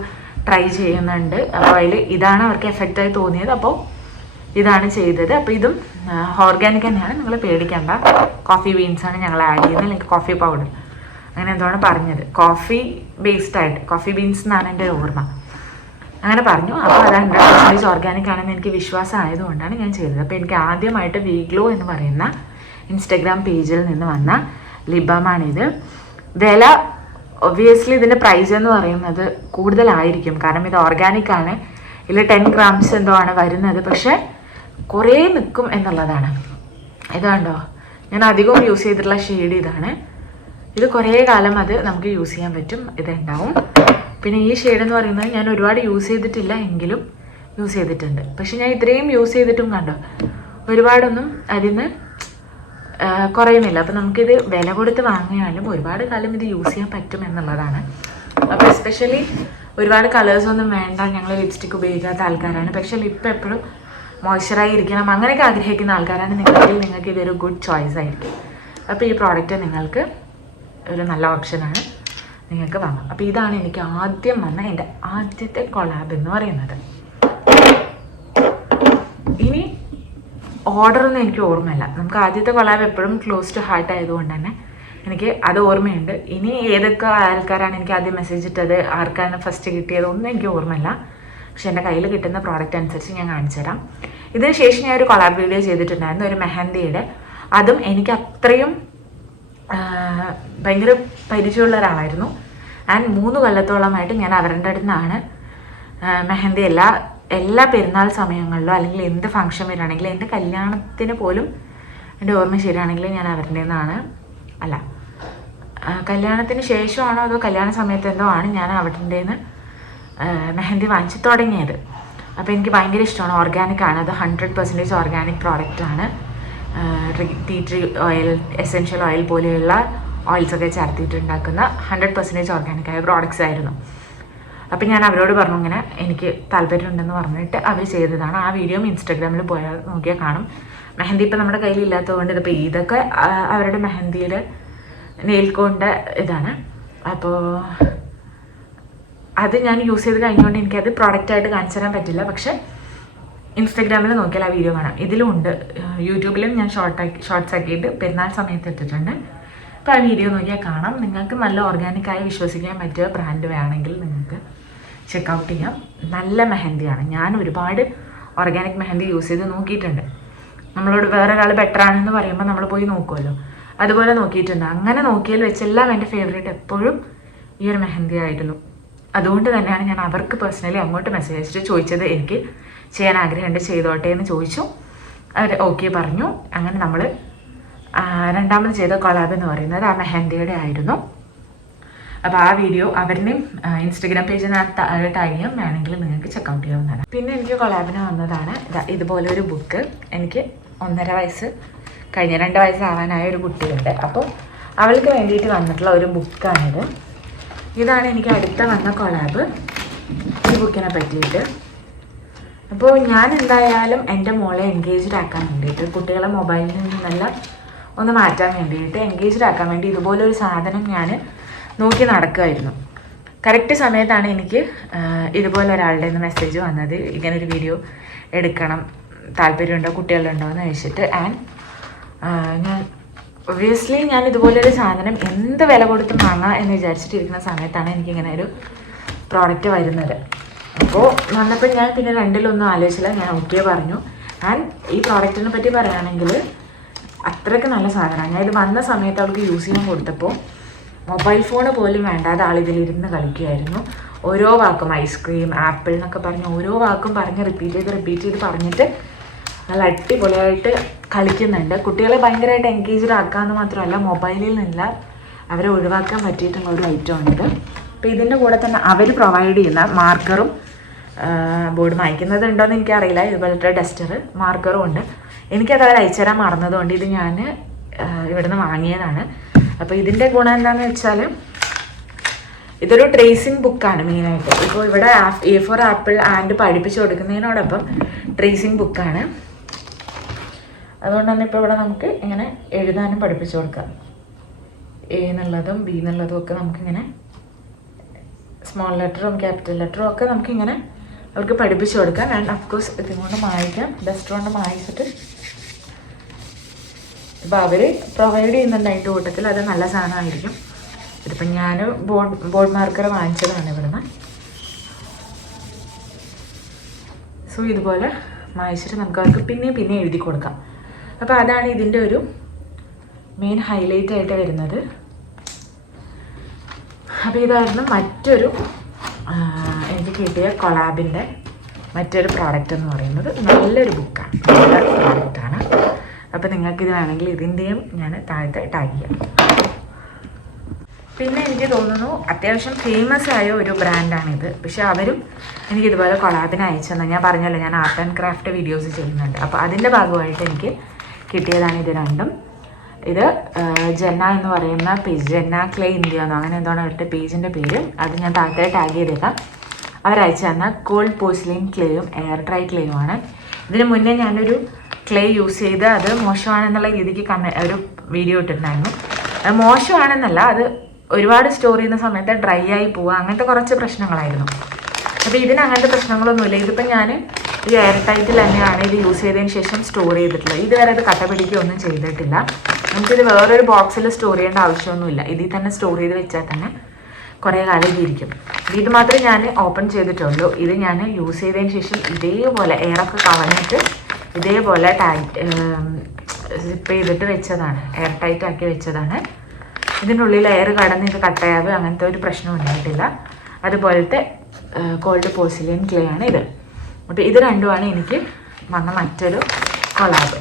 ട്രൈ ചെയ്യുന്നുണ്ട്. അപ്പോൾ അതിൽ ഇതാണ് അവർക്ക് എഫക്റ്റായി തോന്നിയത്. അപ്പോൾ ഇതാണ് ചെയ്തത്. അപ്പോൾ ഇതും ഓർഗാനിക് തന്നെയാണ്. നിങ്ങൾ പേടിക്കേണ്ട. കോഫി ബീൻസാണ് ഞങ്ങൾ ആഡ് ചെയ്യുന്നത്. അല്ലെങ്കിൽ കോഫി പൗഡർ അങ്ങനെ എന്താണ് പറഞ്ഞത്. കോഫി ബേസ്ഡ് ആയിട്ട്. കോഫി ബീൻസ് എന്നാണ് എന്റെ ഓർമ്മ. അങ്ങനെ പറഞ്ഞു. അപ്പോൾ അത് ഹൺഡ്രഡ് ഓർഗാനിക് ആണെന്ന് എനിക്ക് വിശ്വാസം ആയതുകൊണ്ടാണ് ഞാൻ ചെയ്തത്. അപ്പോൾ എനിക്ക് ആദ്യമായിട്ട് വീഗ്ലോ എന്ന് പറയുന്ന ഇൻസ്റ്റഗ്രാം പേജിൽ നിന്ന് വന്ന ലിബമാണിത്. വില ഒബ്വിയസ്ലി ഇതിന്റെ പ്രൈസ് എന്ന് പറയുന്നത് കൂടുതലായിരിക്കും. കാരണം ഇത് ഓർഗാനിക് ആണ്. ഇതിൽ ടെൻ ഗ്രാംസ് എന്തോ ആണ് വരുന്നത്. പക്ഷേ കുറേ നിൽക്കും എന്നുള്ളതാണ്. ഇതാണ്ടോ? ഞാൻ അധികവും യൂസ് ചെയ്തിട്ടുള്ള ഷെയ്ഡ് ഇതാണ്. ഇത് കുറേ കാലം അത് നമുക്ക് യൂസ് ചെയ്യാൻ പറ്റും ഇതുണ്ടാവും. പിന്നെ ഈ ഷെയ്ഡ് എന്ന് പറയുന്നത് ഞാൻ ഒരുപാട് യൂസ് ചെയ്തിട്ടില്ല എങ്കിലും യൂസ് ചെയ്തിട്ടുണ്ട്. പക്ഷെ ഞാൻ ഇത്രയും യൂസ് ചെയ്തിട്ടും കണ്ടോ? ഒരുപാടൊന്നും അതിൽ നിന്ന് കുറയുന്നില്ല. അപ്പം നമുക്കിത് വില കൊടുത്ത് വാങ്ങിയാലും ഒരുപാട് കാലം ഇത് യൂസ് ചെയ്യാൻ പറ്റും എന്നുള്ളതാണ്. അപ്പോൾ എസ്പെഷ്യലി ഒരുപാട് കളേഴ്സൊന്നും വേണ്ട. ഞങ്ങൾ ലിപ്സ്റ്റിക് ഉപയോഗിക്കാത്ത ആൾക്കാരാണ്. പക്ഷേ ലിപ്പ് എപ്പോഴും മോയ്സ്ചറായി ഇരിക്കണം അങ്ങനെയൊക്കെ ആഗ്രഹിക്കുന്ന ആൾക്കാരാണ് നിങ്ങളെങ്കിൽ നിങ്ങൾക്ക് ഇതൊരു ഗുഡ് ചോയ്സ് ആയിരിക്കും. അപ്പോൾ ഈ പ്രോഡക്റ്റ് നിങ്ങൾക്ക് ഒരു നല്ല ഓപ്ഷനാണ് നിങ്ങൾക്ക് വാങ്ങാം. അപ്പോൾ ഇതാണ് എനിക്ക് ആദ്യം വന്ന എന്റെ ആദ്യത്തെ കൊളാബ് എന്ന് പറയുന്നത്. ഇനി ഓർഡറൊന്നും എനിക്ക് ഓർമ്മയില്ല. നമുക്ക് ആദ്യത്തെ കൊളാബ് എപ്പോഴും ക്ലോസ് ടു ഹാർട്ട് ആയതുകൊണ്ട് തന്നെ എനിക്ക് അത് ഓർമ്മയുണ്ട്. ഇനി ഏതൊക്കെ ആൾക്കാരാണ് എനിക്ക് ആദ്യം മെസ്സേജ് ഇട്ടത് ആർക്കാണ് ഫസ്റ്റ് കിട്ടിയത് ഒന്നും എനിക്ക് ഓർമ്മയില്ല. പക്ഷെ എന്റെ കയ്യിൽ കിട്ടുന്ന പ്രോഡക്റ്റ് അനുസരിച്ച് ഞാൻ കാണിച്ചു തരാം ഇതിന് ശേഷം ഞാൻ ഒരു കൊളാബ് വീഡിയോ ചെയ്തിട്ടുണ്ടായിരുന്നു ഒരു മെഹന്തിയുടെ. അതും എനിക്ക് അത്രയും ഭയങ്കര പരിചയമുള്ള ഒരാളായിരുന്നു. ആൻഡ് മൂന്ന് കൊല്ലത്തോളമായിട്ട് ഞാൻ അവരുടെ അടുത്ത് നിന്നാണ് മെഹന്തി എല്ലാ എല്ലാ പെരുന്നാൾ സമയങ്ങളിലോ അല്ലെങ്കിൽ എന്ത് ഫംഗ്ഷൻ വരികയാണെങ്കിലും എന്റെ കല്യാണത്തിന് പോലും എന്റെ ഓർമ്മ ശരിയാണെങ്കിൽ ഞാൻ അവരുടെ നിന്നാണ്. അല്ല കല്യാണത്തിന് ശേഷമാണോ അതോ കല്യാണ സമയത്ത് എന്തോ ആണ് ഞാൻ അവരുടെ നിന്ന് മെഹന്തി വാങ്ങിച്ച് തുടങ്ങിയത്. അപ്പോൾ എനിക്ക് ഭയങ്കര ഇഷ്ടമാണ്. ഓർഗാനിക് ആണ്. അത് ഹൺഡ്രഡ് പെർസെന്റേജ് ഓർഗാനിക് പ്രോഡക്റ്റാണ് tea tree oil essential oil പോലെയുള്ള ഓയിൽസൊക്കെ ചേർത്തിട്ട് ഉണ്ടാക്കുന്ന ഹൺഡ്രഡ് പെർസെന്റേജ് ഓർഗാനിക് ആയ പ്രോഡക്റ്റ്സ് ആയിരുന്നു. അപ്പം ഞാൻ അവരോട് പറഞ്ഞു ഇങ്ങനെ എനിക്ക് താല്പര്യമുണ്ടെന്ന് പറഞ്ഞിട്ട് അവർ ചെയ്തതാണ്. ആ വീഡിയോ ഇൻസ്റ്റാഗ്രാമിൽ പോയാൽ നോക്കിയാൽ കാണും. മെഹന്തി ഇപ്പം നമ്മുടെ കയ്യിൽ ഇല്ലാത്തതുകൊണ്ട് ഇതിപ്പോൾ ഇതൊക്കെ അവരുടെ അവരുടെ നെയിൽ കോണിന്റെ ഇതാണ്. അപ്പോൾ അത് ഞാൻ യൂസ് ചെയ്ത് കഴിഞ്ഞുകൊണ്ട് എനിക്കത് പ്രോഡക്റ്റായിട്ട് കാണിച്ചു തരാൻ പറ്റില്ല. പക്ഷെ ഇൻസ്റ്റാഗ്രാമിൽ നോക്കിയാൽ ആ വീഡിയോ കാണാം. ഇതിലും ഉണ്ട്. യൂട്യൂബിലും ഞാൻ ഷോർട്ടാക്കി ഷോർട്സ് ആക്കിയിട്ട് പെരുന്നാൾ സമയത്ത് എത്തിയിട്ടുണ്ട് അപ്പോൾ ആ വീഡിയോ നോക്കിയാൽ കാണാം. നിങ്ങൾക്ക് നല്ല ഓർഗാനിക്കായി വിശ്വസിക്കാൻ പറ്റിയ ബ്രാൻഡ് വേണമെങ്കിൽ നിങ്ങൾക്ക് ചെക്കൗട്ട് ചെയ്യാം. നല്ല മെഹന്തിയാണ്. ഞാൻ ഒരുപാട് ഓർഗാനിക് മെഹന്തി യൂസ് ചെയ്ത് നോക്കിയിട്ടുണ്ട്. നമ്മളോട് വേറൊരാൾ ബെറ്റർ ആണെന്ന് പറയുമ്പോൾ നമ്മൾ പോയി നോക്കുമല്ലോ അതുപോലെ നോക്കിയിട്ടുണ്ട്. അങ്ങനെ നോക്കിയാൽ വെച്ചെല്ലാം എന്റെ ഫേവറേറ്റ് എപ്പോഴും ഈ ഒരു മെഹന്തി ആയിരുന്നു. അതുകൊണ്ട് തന്നെയാണ് ഞാൻ അവർക്ക് പേഴ്സണലി അങ്ങോട്ട് മെസ്സേജ് അയച്ചിട്ട് ചോദിച്ചത്. എനിക്ക് ചെയ്യാൻ ആഗ്രഹമുണ്ട് ചെയ്തോട്ടെ എന്ന് ചോദിച്ചു. അവർ ഓക്കെ പറഞ്ഞു. അങ്ങനെ നമ്മൾ രണ്ടാമത് ചെയ്ത കൊളാബ് എന്ന് പറയുന്നത് ആ മെഹന്തിയുടെ ആയിരുന്നു. അപ്പോൾ ആ വീഡിയോ അവരുടെയും ഇൻസ്റ്റഗ്രാം പേജിൽ നിന്ന് താഴെ ടൈം വേണമെങ്കിൽ നിങ്ങൾക്ക് ചെക്കൗട്ട് ചെയ്യാവുന്നതാണ്. പിന്നെ എനിക്ക് കൊളാബിന് വന്നതാണ്. ഇതുപോലെ ഒരു ബുക്ക് എനിക്ക് ഒന്നര വയസ്സ് കഴിഞ്ഞ രണ്ട് വയസ്സാവാനായ ഒരു കുട്ടിയുണ്ട്. അപ്പോൾ അവൾക്ക് വേണ്ടിയിട്ട് വന്നിട്ടുള്ള ഒരു ബുക്കാണിത് ഇതാണ് എനിക്ക് അടുത്ത വന്ന കൊളാബ് ഈ ബുക്കിനെ പറ്റിയിട്ട്. അപ്പോൾ ഞാൻ എന്തായാലും എന്റെ മോളെ എൻഗേജ്ഡ് ആക്കാൻ വേണ്ടിയിട്ട് കുട്ടികളെ മൊബൈലിൽ നിന്നെല്ലാം ഒന്ന് മാറ്റാൻ വേണ്ടിയിട്ട് എൻഗേജ്ഡ് ആക്കാൻ വേണ്ടി ഇതുപോലൊരു സാധനം ഞാൻ നോക്കി നടക്കുമായിരുന്നു കറക്റ്റ് സമയത്താണ് എനിക്ക് ഇതുപോലെ ഒരാളുടെ നിന്ന് മെസ്സേജ് വന്നത്. ഇങ്ങനൊരു വീഡിയോ എടുക്കണം. താല്പര്യമുണ്ടോ? കുട്ടികളുണ്ടോ എന്ന് ചോദിച്ചിട്ട്. ആൻഡ് ഞാൻ ഒബ്വിയസ്ലി ഞാൻ ഇതുപോലൊരു സാധനം എന്ത് വില കൊടുത്തും വാങ്ങാം എന്ന് വിചാരിച്ചിട്ടിരിക്കുന്ന സമയത്താണ് എനിക്കിങ്ങനെ ഒരു പ്രോഡക്റ്റ് വരുന്നത്. അപ്പോൾ വന്നപ്പോൾ ഞാൻ പിന്നെ രണ്ടിലൊന്നും ആലോചിച്ചില്ല. ഞാൻ ഓക്കെ പറഞ്ഞു. ഞാൻ ഈ പ്രോഡക്റ്റിനെ പറ്റി പറയുകയാണെങ്കിൽ അത്രയ്ക്ക് നല്ല സാധനമാണ്. ഞാൻ ഇത് വന്ന സമയത്ത് അവൾക്ക് യൂസ് ചെയ്യാൻ കൊടുത്തപ്പോൾ മൊബൈൽ ഫോൺ പോലും വേണ്ടാതെ ആൾ ഇതിലിരുന്ന് കളിക്കുമായിരുന്നു ഓരോ വാക്കും ഐസ്ക്രീം ആപ്പിൾ എന്നൊക്കെ പറഞ്ഞ് ഓരോ വാക്കും പറഞ്ഞ് റിപ്പീറ്റ് ചെയ്ത് റിപ്പീറ്റ് ചെയ്ത് പറഞ്ഞിട്ട് നല്ല അടിപൊളിയായിട്ട് കളിക്കുന്നുണ്ട്. കുട്ടികളെ ഭയങ്കരമായിട്ട് എൻഗേജ്ഡ് ആക്കാമെന്ന് മാത്രമല്ല മൊബൈലിൽ നിന്നില്ല അവരെ ഒഴിവാക്കാൻ പറ്റിയിട്ടുള്ള ഒരു ഐറ്റമാണിത് അപ്പോൾ ഇതിന്റെ കൂടെ തന്നെ അവർ പ്രൊവൈഡ് ചെയ്യുന്ന മാർക്കറും ബോർഡ് മായ്ക്കുന്നത് ഉണ്ടോയെന്ന് എനിക്കറിയില്ല. ഇതുപോലത്തെ ഡസ്റ്റർ മാർക്കറും ഉണ്ട്. എനിക്കത് അവർ അയച്ചു തരാൻ മറന്നതുകൊണ്ട് ഇത് ഞാൻ ഇവിടുന്ന് വാങ്ങിയതാണ്. അപ്പോൾ ഇതിന്റെ ഗുണം എന്താണെന്ന് വെച്ചാൽ ഇതൊരു ട്രേസിംഗ് ബുക്കാണ് മെയിനായിട്ട്. ഇപ്പോൾ ഇവിടെ എ ഫോർ ആപ്പിൾ ആൻഡ് പഠിപ്പിച്ചു കൊടുക്കുന്നതിനോടൊപ്പം ട്രേസിംഗ് ബുക്കാണ് അതുകൊണ്ട് തന്നെ ഇപ്പോൾ ഇവിടെ നമുക്ക് ഇങ്ങനെ എഴുതാനും പഠിപ്പിച്ചു കൊടുക്കാം. എ എന്നുള്ളതും ബി എന്നുള്ളതും ഒക്കെ നമുക്കിങ്ങനെ സ്മോൾ ലെറ്ററും ക്യാപിറ്റൽ ലെറ്ററും ഒക്കെ നമുക്കിങ്ങനെ അവർക്ക് പഠിപ്പിച്ചു കൊടുക്കാം. ആൻഡ് അഫ്കോഴ്സ് ഇതും കൊണ്ട് മായിക്കാം. ഡസ്റ്റ് കൊണ്ട് മായിച്ചിട്ട് ഇപ്പോൾ അവർ പ്രൊവൈഡ് ചെയ്യുന്നുണ്ട് അതിന്റെ കൂട്ടത്തിൽ. അത് നല്ല സാധനമായിരിക്കും. ഇതിപ്പോൾ ഞാൻ ബോർഡ് ബോർഡ് മാർക്കർ വാങ്ങിച്ചതാണ് ഇവിടുന്ന്. സോ ഇതുപോലെ മായിച്ചിട്ട് നമുക്ക് അവർക്ക് പിന്നെയും പിന്നെ എഴുതി കൊടുക്കാം. അപ്പോൾ അതാണ് ഇതിന്റെ ഒരു മെയിൻ ഹൈലൈറ്റ് ആയിട്ട് വരുന്നത്. അപ്പോൾ ഇതായിരുന്നു മറ്റൊരു എനിക്ക് കിട്ടിയ കൊളാബിന്റെ മറ്റൊരു പ്രോഡക്റ്റ് എന്ന് പറയുന്നത് നല്ലൊരു ബുക്കാണ് നല്ല പ്രോഡക്റ്റാണ് അപ്പോൾ നിങ്ങൾക്കിത് വേണമെങ്കിൽ ഇതിന്റെയും ഞാൻ താഴത്തെ ടാഗ് ചെയ്യാം. പിന്നെ എനിക്ക് തോന്നുന്നു അത്യാവശ്യം ഫേമസ് ആയ ഒരു ബ്രാൻഡാണിത് പക്ഷെ അവരും എനിക്ക് ഇതുപോലെ കൊളാബിന് അയച്ചു തന്നെ ഞാൻ പറഞ്ഞല്ലോ ഞാൻ ആർട്ട് ആൻഡ് ക്രാഫ്റ്റ് വീഡിയോസ് ചെയ്യുന്നുണ്ട്. അപ്പോൾ അതിന്റെ ഭാഗമായിട്ട് എനിക്ക് കിട്ടിയതാണ് ഇത് രണ്ടും. ഇത് ജെന്ന എന്ന് പറയുന്ന പേജ് ജെന്ന ക്ലേ ഇന്ത്യ എന്നോ അങ്ങനെ എന്താണ് ഇട്ട പേജിന്റെ പേര്. അത് ഞാൻ താഴത്തെ ടാഗ് ചെയ്തേക്കാം. അവരയച്ചു തന്ന കോൾഡ് പോസ്ലിൻ ക്ലേയും എയർ ഡ്രൈ ക്ലേയുമാണ് ഇതിന് മുന്നേ ഞാനൊരു ക്ലേ യൂസ് ചെയ്ത് അത് മോശമാണെന്നുള്ള രീതിക്ക് കമ ഒരു വീഡിയോ ഇട്ടിട്ടുണ്ടായിരുന്നു. അത് മോശമാണെന്നല്ല അത് ഒരുപാട് സ്റ്റോർ ചെയ്യുന്ന സമയത്ത് ഡ്രൈ ആയി പോവുക അങ്ങനത്തെ കുറച്ച് പ്രശ്നങ്ങളായിരുന്നു. അപ്പോൾ ഇതിന് അങ്ങനത്തെ പ്രശ്നങ്ങളൊന്നുമില്ല. ഇതിപ്പോൾ ഞാൻ ഈ എയർ ടൈറ്റിൽ തന്നെയാണ് ഇത് യൂസ് ചെയ്തതിന് ശേഷം സ്റ്റോർ ചെയ്തിട്ടുള്ളത്. ഇതുവരെ ഇത് കട്ട പിടിക്കുകയൊന്നും ചെയ്തിട്ടില്ല. നമുക്കിത് വേറൊരു ബോക്സിൽ സ്റ്റോർ ചെയ്യേണ്ട ആവശ്യമൊന്നുമില്ല. ഇതിൽ തന്നെ സ്റ്റോർ ചെയ്ത് വെച്ചാൽ തന്നെ കുറേ കാലം ഇരിക്കും. ഇത് മാത്രമേ ഞാൻ ഓപ്പൺ ചെയ്തിട്ടുള്ളൂ. ഇത് ഞാൻ യൂസ് ചെയ്തതിന് ശേഷം ഇതേപോലെ എയറൊക്കെ കളഞ്ഞിട്ട് ഇതേപോലെ ടൈറ്റ് സിപ്പ് ചെയ്തിട്ട് വെച്ചതാണ്. എയർ ടൈറ്റ് ആക്കി വെച്ചതാണ്. ഇതിനുള്ളിൽ എയർ കടന്ന് ഇത് കട്ടയാവുക അങ്ങനത്തെ ഒരു പ്രശ്നം ഉണ്ടായിട്ടില്ല. അതുപോലത്തെ കോൾഡ് പോസിലിയൻ ക്ലേ ആണ് ഇത്. അപ്പോൾ ഇത് രണ്ടുമാണ് എനിക്ക് വന്ന മറ്റൊരു കൊളാബ്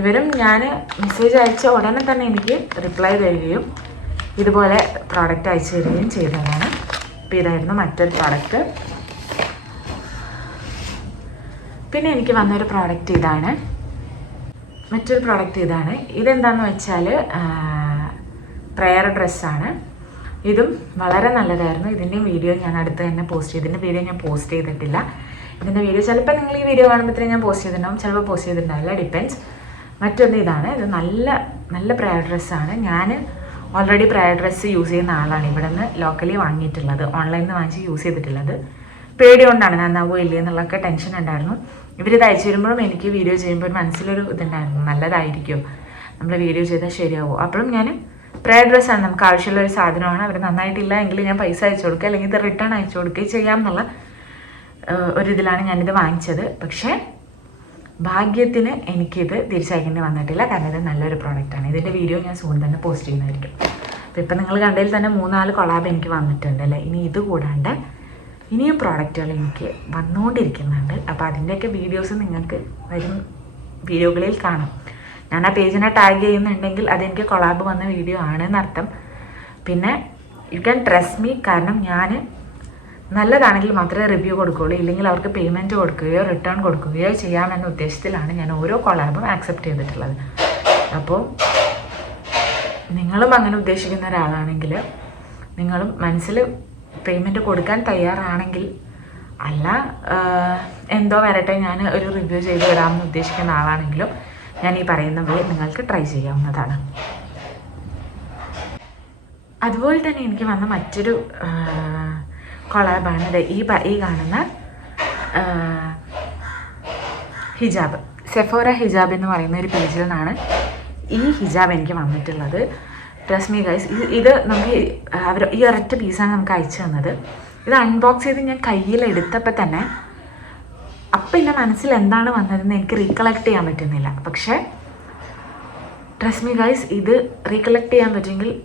ഇവരും ഞാൻ മെസ്സേജ് അയച്ച ഉടനെ തന്നെ എനിക്ക് റിപ്ലൈ തരികയും ഇതുപോലെ പ്രോഡക്റ്റ് അയച്ചു തരികയും ചെയ്തതാണ്. അപ്പോൾ ഇതായിരുന്നു മറ്റൊരു പ്രോഡക്റ്റ് പിന്നെ എനിക്ക് വന്നൊരു പ്രോഡക്റ്റ് ഇതാണ്. മറ്റൊരു പ്രോഡക്റ്റ് ഇതാണ്. ഇതെന്താണെന്ന് വെച്ചാൽ പ്രെയർ ഡ്രസ്സാണ് ഇതും വളരെ നല്ലതായിരുന്നു. ഇതിന്റെയും വീഡിയോ ഞാൻ അടുത്ത് തന്നെ പോസ്റ്റ് ചെയ്തു. ഇതിന്റെ വീഡിയോ ഞാൻ പോസ്റ്റ് ചെയ്തിട്ടില്ല. ഇതിന്റെ വീഡിയോ ചിലപ്പോൾ നിങ്ങൾ ഈ വീഡിയോ കാണുമ്പോഴത്തേനും ഞാൻ പോസ്റ്റ് ചെയ്തിട്ടുണ്ടാവും. ചിലപ്പോൾ പോസ്റ്റ് ചെയ്തിട്ടുണ്ടാവില്ല. ഡിപ്പെൻസ് മറ്റൊന്ന് ഇതാണ്. ഇത് നല്ല നല്ല പ്രയർ ഡ്രസ്സാണ് ഞാൻ ഓൾറെഡി പ്രയർ ഡ്രസ്സ് യൂസ് ചെയ്യുന്ന ആളാണ്. ഇവിടെ നിന്ന് ലോക്കലി വാങ്ങിയിട്ടുള്ളത്. ഓൺലൈനിൽ നിന്ന് വാങ്ങിച്ച് യൂസ് ചെയ്തിട്ടുള്ളത്. പേടി കൊണ്ടാണ് നന്നാവോ ഇല്ലേ എന്നുള്ളൊക്കെ ടെൻഷൻ ഉണ്ടായിരുന്നു. ഇവരിത് അയച്ചു വരുമ്പോഴും എനിക്ക് വീഡിയോ ചെയ്യുമ്പോൾ മനസ്സിലൊരു ഇതുണ്ടായിരുന്നു. നല്ലതായിരിക്കും? നമ്മൾ വീഡിയോ ചെയ്താൽ ശരിയാവും? അപ്പോഴും ഞാൻ പ്രയർ ഡ്രസ്സാണ് നമുക്ക് ആവശ്യമുള്ള ഒരു സാധനമാണ്. അവർ നന്നായിട്ടില്ല എങ്കിൽ ഞാൻ പൈസ അയച്ചു കൊടുക്കുക അല്ലെങ്കിൽ ഇത് റിട്ടേൺ അയച്ചു കൊടുക്കുകയും ചെയ്യാം എന്നുള്ള ഒരിതിലാണ് ഞാനിത് വാങ്ങിച്ചത്. പക്ഷേ ഭാഗ്യത്തിന് എനിക്കിത് തിരിച്ചയക്കേണ്ടി വന്നിട്ടില്ല. കാരണം ഇത് നല്ലൊരു പ്രോഡക്റ്റാണ് ഇതിന്റെ വീഡിയോ ഞാൻ സൂൺ തന്നെ പോസ്റ്റ് ചെയ്യുന്നതായിരിക്കും. അപ്പോൾ ഇപ്പം നിങ്ങൾ കണ്ടതിൽ തന്നെ മൂന്നാൽ കൊളാബ് എനിക്ക് വന്നിട്ടുണ്ട് അല്ലേ? ഇനി ഇത് കൂടാണ്ട് ഇനിയും പ്രോഡക്റ്റുകൾ എനിക്ക് വന്നുകൊണ്ടിരിക്കുന്നുണ്ട്. അപ്പോൾ അതിന്റെയൊക്കെ വീഡിയോസ് നിങ്ങൾക്ക് വരും വീഡിയോകളിൽ കാണാം. ഞാൻ ആ പേജിനെ ടാഗ് ചെയ്യുന്നുണ്ടെങ്കിൽ അതെനിക്ക് കൊളാബ് വന്ന വീഡിയോ ആണെന്നർത്ഥം. പിന്നെ യു ക്യാൻ ട്രസ്റ്റ് മീ കാരണം ഞാൻ നല്ലതാണെങ്കിൽ മാത്രമേ റിവ്യൂ കൊടുക്കുകയുള്ളൂ. ഇല്ലെങ്കിൽ അവർക്ക് പേയ്മെന്റ് കൊടുക്കുകയോ റിട്ടേൺ കൊടുക്കുകയോ ചെയ്യാമെന്ന ഉദ്ദേശത്തിലാണ് ഞാൻ ഓരോ കൊളാബും ആക്സെപ്റ്റ് ചെയ്തിട്ടുള്ളത്. അപ്പോൾ നിങ്ങളും അങ്ങനെ ഉദ്ദേശിക്കുന്ന ഒരാളാണെങ്കിൽ നിങ്ങളും മനസ്സിൽ പേയ്മെന്റ് കൊടുക്കാൻ തയ്യാറാണെങ്കിൽ അല്ല എന്തോ വരട്ടെ ഞാൻ ഒരു റിവ്യൂ ചെയ്ത് തരാമെന്ന് ഉദ്ദേശിക്കുന്ന ആളാണെങ്കിലും ഞാൻ ഈ പറയുന്ന വേ നിങ്ങൾക്ക് ട്രൈ ചെയ്യാവുന്നതാണ്. അതുപോലെ തന്നെ എനിക്ക് വന്ന മറ്റൊരു കൊളാബാണ് ഈ ഈ കാണുന്ന ഹിജാബ്. സെഫോറ ഹിജാബ് എന്ന് പറയുന്ന ഒരു പേജിൽ നിന്നാണ് ഈ ഹിജാബ് എനിക്ക് വന്നിട്ടുള്ളത്. ട്രസ് മീ ഗൈസ് ഇത് നമുക്ക് അവർ ഈ ഒരൊറ്റ പീസാണ് നമുക്ക് അയച്ചു തന്നത്. ഇത് അൺബോക്സ് ചെയ്ത് ഞാൻ കയ്യിൽ എടുത്തപ്പോൾ തന്നെ അപ്പം എന്റെ മനസ്സിൽ എന്താണ് വന്നതെന്ന് എനിക്ക് റീകളക്ട് ചെയ്യാൻ പറ്റുന്നില്ല. പക്ഷേ ട്രസ്റ്റ് മീ ഗൈസ് ഇത് റീകളക്ട് ചെയ്യാൻ പറ്റുമെങ്കിൽ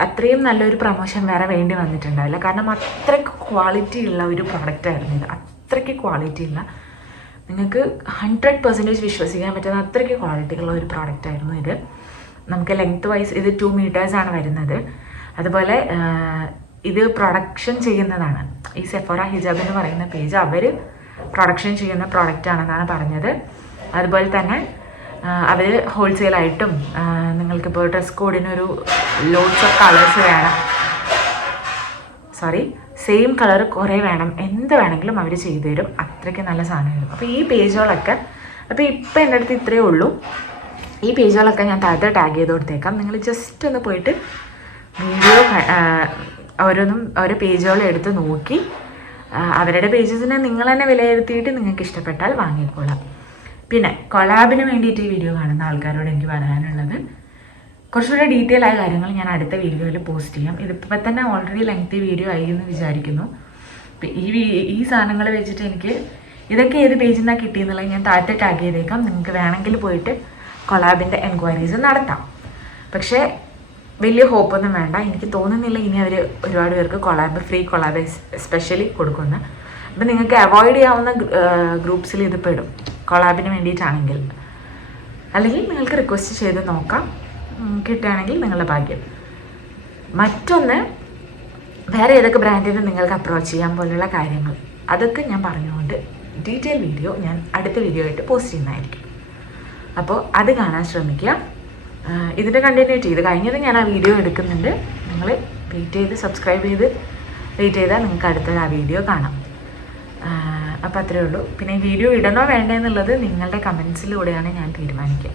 അത്രയും നല്ലൊരു പ്രൊമോഷൻ വേറെ വേണ്ടി വന്നിട്ടുണ്ടാവില്ല. കാരണം അത്രയ്ക്ക് ക്വാളിറ്റി ഉള്ള ഒരു പ്രോഡക്റ്റ് ആയിരുന്നു ഇത്. അത്രയ്ക്ക് ക്വാളിറ്റി ഉള്ള നിങ്ങൾക്ക് ഹൺഡ്രഡ് പെർസെന്റേജ് വിശ്വസിക്കാൻ പറ്റുന്ന അത്രയ്ക്ക് ക്വാളിറ്റി ഉള്ള ഒരു പ്രോഡക്റ്റ് ആയിരുന്നു ഇത്. നമുക്ക് ലെങ്ത് വൈസ് ഇത് ടു ആണ് വരുന്നത്. അതുപോലെ ഇത് പ്രൊഡക്ഷൻ ചെയ്യുന്നതാണ്. ഈ സെഫോറ ഹിജാബ് എന്ന് പറയുന്ന പേജ് അവർ പ്രൊഡക്ഷൻ ചെയ്യുന്ന പ്രോഡക്റ്റ് ആണെന്നാണ് പറഞ്ഞത്. അതുപോലെ തന്നെ അവർ ഹോൾസെയിലായിട്ടും നിങ്ങൾക്കിപ്പോൾ ഡ്രസ് കോഡിനൊരു ലോഡ്സ് ഓഫ് കളേഴ്സ് വേണം. സോറി സെയിം കളർ കുറേ വേണം. എന്ത് വേണമെങ്കിലും അവർ ചെയ്തു തരും. അത്രയ്ക്ക് നല്ല സാധനമായിരുന്നു അപ്പോൾ ഈ പേജുകളൊക്കെ അപ്പോൾ ഇപ്പം എന്റെ അടുത്ത് ഇത്രയേ ഉള്ളൂ. ഈ പേജുകളൊക്കെ ഞാൻ താഴത്തെ ടാഗ് ചെയ്ത് കൊടുത്തേക്കാം. നിങ്ങൾ ജസ്റ്റ് ഒന്ന് പോയിട്ട് വീഡിയോ ഓരോന്നും ഓരോ പേജുകൾ എടുത്ത് നോക്കി. അവരുടെ പേജസിനെ നിങ്ങൾ തന്നെ വിലയിരുത്തിയിട്ട് നിങ്ങൾക്ക് ഇഷ്ടപ്പെട്ടാൽ വാങ്ങിക്കോളാം. പിന്നെ കൊളാബിന് വേണ്ടിയിട്ട് ഈ വീഡിയോ കാണുന്ന ആൾക്കാരോട് എനിക്ക് പറയാനുള്ളത് കുറച്ചുകൂടെ ഡീറ്റെയിൽ ആയ കാര്യങ്ങൾ ഞാൻ അടുത്ത വീഡിയോയിൽ പോസ്റ്റ് ചെയ്യാം. ഇതിപ്പോൾ തന്നെ ഓൾറെഡി ലെങ്തി വീഡിയോ ആയി എന്ന് വിചാരിക്കുന്നു ഈ ഈ സാധനങ്ങൾ വെച്ചിട്ട് എനിക്ക് ഇതൊക്കെ ഏത് പേജിൽ നിന്നാണ് കിട്ടിയെന്നുള്ളത് ഞാൻ താഴത്തെ ടാഗ് ചെയ്തേക്കാം. നിങ്ങൾക്ക് വേണമെങ്കിൽ പോയിട്ട് കൊളാബിന്റെ എൻക്വയറീസ് നടത്താം. പക്ഷേ വലിയ ഹോപ്പൊന്നും വേണ്ട. എനിക്ക് തോന്നുന്നില്ല ഇനി അവർ ഒരുപാട് പേർക്ക് കൊളാബ് ഫ്രീ കൊളാബ് എസ്പെഷ്യലി കൊടുക്കുന്നു. അപ്പം നിങ്ങൾക്ക് അവോയ്ഡ് ചെയ്യാവുന്ന ഗ്രൂപ്പ്സിൽ ഇത് പെടും. കൊളാബിന് വേണ്ടിയിട്ടാണെങ്കിൽ. അല്ലെങ്കിൽ നിങ്ങൾക്ക് റിക്വസ്റ്റ് ചെയ്ത് നോക്കാം. കിട്ടുകയാണെങ്കിൽ നിങ്ങളുടെ ഭാഗ്യം. മറ്റൊന്ന് വേറെ ഏതൊക്കെ ബ്രാൻഡിന് നിങ്ങൾക്ക് അപ്രോച്ച് ചെയ്യാൻ പോലുള്ള കാര്യങ്ങൾ. അതൊക്കെ ഞാൻ പറഞ്ഞുകൊണ്ട് ഡീറ്റെയിൽ വീഡിയോ ഞാൻ അടുത്ത വീഡിയോ ആയിട്ട് പോസ്റ്റ് ചെയ്യുന്നതായിരിക്കും. അപ്പോൾ അത് കാണാൻ ശ്രമിക്കുക. ഇതിന്റെ കണ്ടിന്യൂറ്റി ഇത് കഴിഞ്ഞത് ഞാൻ ആ വീഡിയോ എടുക്കുന്നുണ്ട്. നിങ്ങൾ വെയിറ്റ് ചെയ്ത് സബ്സ്ക്രൈബ് ചെയ്ത് വെയിറ്റ് ചെയ്താൽ നിങ്ങൾക്ക് അടുത്ത ആ വീഡിയോ കാണാം. അപ്പോൾ അത്രയേ ഉള്ളൂ. പിന്നെ ഈ വീഡിയോ ഇടണോ വേണ്ടേ എന്നുള്ളത് നിങ്ങളുടെ കമൻസിലൂടെയാണ് ഞാൻ തീരുമാനിക്കുക.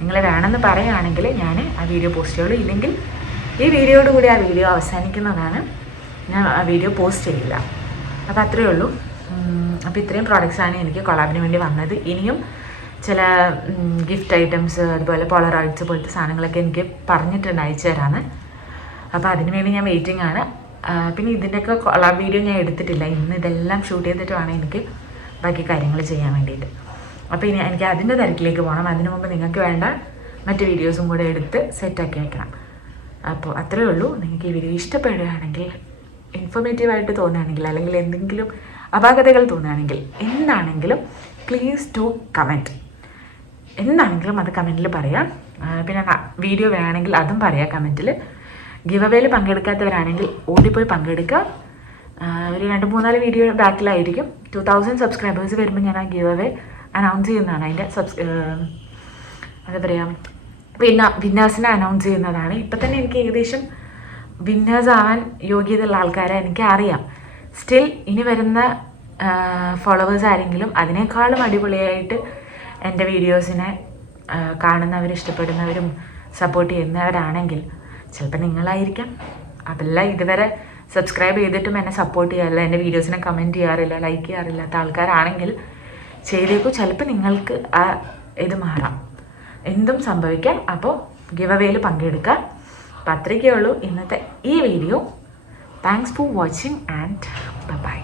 നിങ്ങൾ വേണമെന്ന് പറയുകയാണെങ്കിൽ ഞാൻ ആ വീഡിയോ പോസ്റ്റ് ചെയ്യുള്ളൂ. ഇല്ലെങ്കിൽ ഈ വീഡിയോയോട് കൂടി ആ വീഡിയോ അവസാനിക്കുന്നതാണ് ഞാൻ ആ വീഡിയോ പോസ്റ്റ് ചെയ്യില്ല അപ്പോൾ അത്രയേ ഉള്ളൂ. അപ്പോൾ ഇത്രയും പ്രോഡക്റ്റ്സാണ് എനിക്ക് കൊളാബിന് വേണ്ടി വന്നത്. ഇനിയും ചില ഗിഫ്റ്റ് ഐറ്റംസ് അതുപോലെ പോളറോയിഡ്സ് പോലത്തെ സാധനങ്ങളൊക്കെ എനിക്ക് പറഞ്ഞിട്ടുണ്ട് അയച്ചു തരാമെന്ന് അപ്പോൾ അതിന് വേണ്ടി ഞാൻ വെയിറ്റിംഗ് ആണ്. പിന്നെ ഇതിന്റെയൊക്കെ കളർ വീഡിയോ ഞാൻ എടുത്തിട്ടില്ല. ഇന്ന് ഇതെല്ലാം ഷൂട്ട് ചെയ്തിട്ട് വേണം എനിക്ക് ബാക്കി കാര്യങ്ങൾ ചെയ്യാൻ വേണ്ടിയിട്ട്. അപ്പോൾ ഇനി എനിക്ക് അതിന്റെ തിരക്കിലേക്ക് പോകണം അതിനു മുമ്പ് നിങ്ങൾക്ക് വേണ്ട മറ്റ് വീഡിയോസും കൂടെ എടുത്ത് സെറ്റാക്കി വെക്കണം. അപ്പോൾ അത്രയേ ഉള്ളൂ. നിങ്ങൾക്ക് ഈ വീഡിയോ ഇഷ്ടപ്പെടുകയാണെങ്കിൽ ഇൻഫോർമേറ്റീവായിട്ട് തോന്നുകയാണെങ്കിൽ അല്ലെങ്കിൽ എന്തെങ്കിലും അപാകതകൾ തോന്നുകയാണെങ്കിൽ എന്താണെങ്കിലും പ്ലീസ് ടു കമന്റ് എന്താണെങ്കിലും അത് കമന്റിൽ പറയാം. പിന്നെ വീഡിയോ വേണമെങ്കിൽ അതും പറയാം കമന്റിൽ ഗിവ് അവേയിൽ പങ്കെടുക്കാത്തവരാണെങ്കിൽ ഓടിപ്പോയി പങ്കെടുക്കുക. ഒരു രണ്ട് മൂന്നാൽ വീഡിയോ ബാക്കിലായിരിക്കും. ടു തൗസൻഡ് സബ്സ്ക്രൈബേഴ്സ് വരുമ്പോൾ ഞാൻ ആ ഗിവ് അവേ അനൗൺസ് ചെയ്യുന്നതാണ്. അതിന്റെ സബ്സ് എന്താ പറയുക വിന്ന വിന്നേഴ്സിനെ അനൗൺസ് ചെയ്യുന്നതാണ്. ഇപ്പം തന്നെ എനിക്ക് ഏകദേശം വിന്നേഴ്സ് ആവാൻ യോഗ്യതയുള്ള ആൾക്കാരെ എനിക്ക് അറിയാം. സ്റ്റിൽ ഇനി വരുന്ന ഫോളോവേഴ്സ് ആരെങ്കിലും അതിനേക്കാളും അടിപൊളിയായിട്ട് എന്റെ വീഡിയോസിനെ കാണുന്നവരും ഇഷ്ടപ്പെടുന്നവരും സപ്പോർട്ട് ചെയ്യുന്നവരാണെങ്കിൽ ചിലപ്പോൾ നിങ്ങളായിരിക്കാം. അതല്ല ഇതുവരെ സബ്സ്ക്രൈബ് ചെയ്തിട്ടും എന്നെ സപ്പോർട്ട് ചെയ്യാറില്ല. എന്റെ വീഡിയോസിനെ കമന്റ് ചെയ്യാറില്ല ലൈക്ക് ചെയ്യാറില്ലാത്ത ആൾക്കാരാണെങ്കിൽ ചെയ്തേക്കും. ചിലപ്പോൾ നിങ്ങൾക്ക് ആ ഇത് മാറാം. എന്തും സംഭവിക്കാം. അപ്പോൾ ഗിവ് അവേയിൽ പങ്കെടുക്കുക അപ്പോൾ അത്രയ്ക്കേ ഉള്ളൂ ഇന്നത്തെ ഈ video. Thanks for watching and bye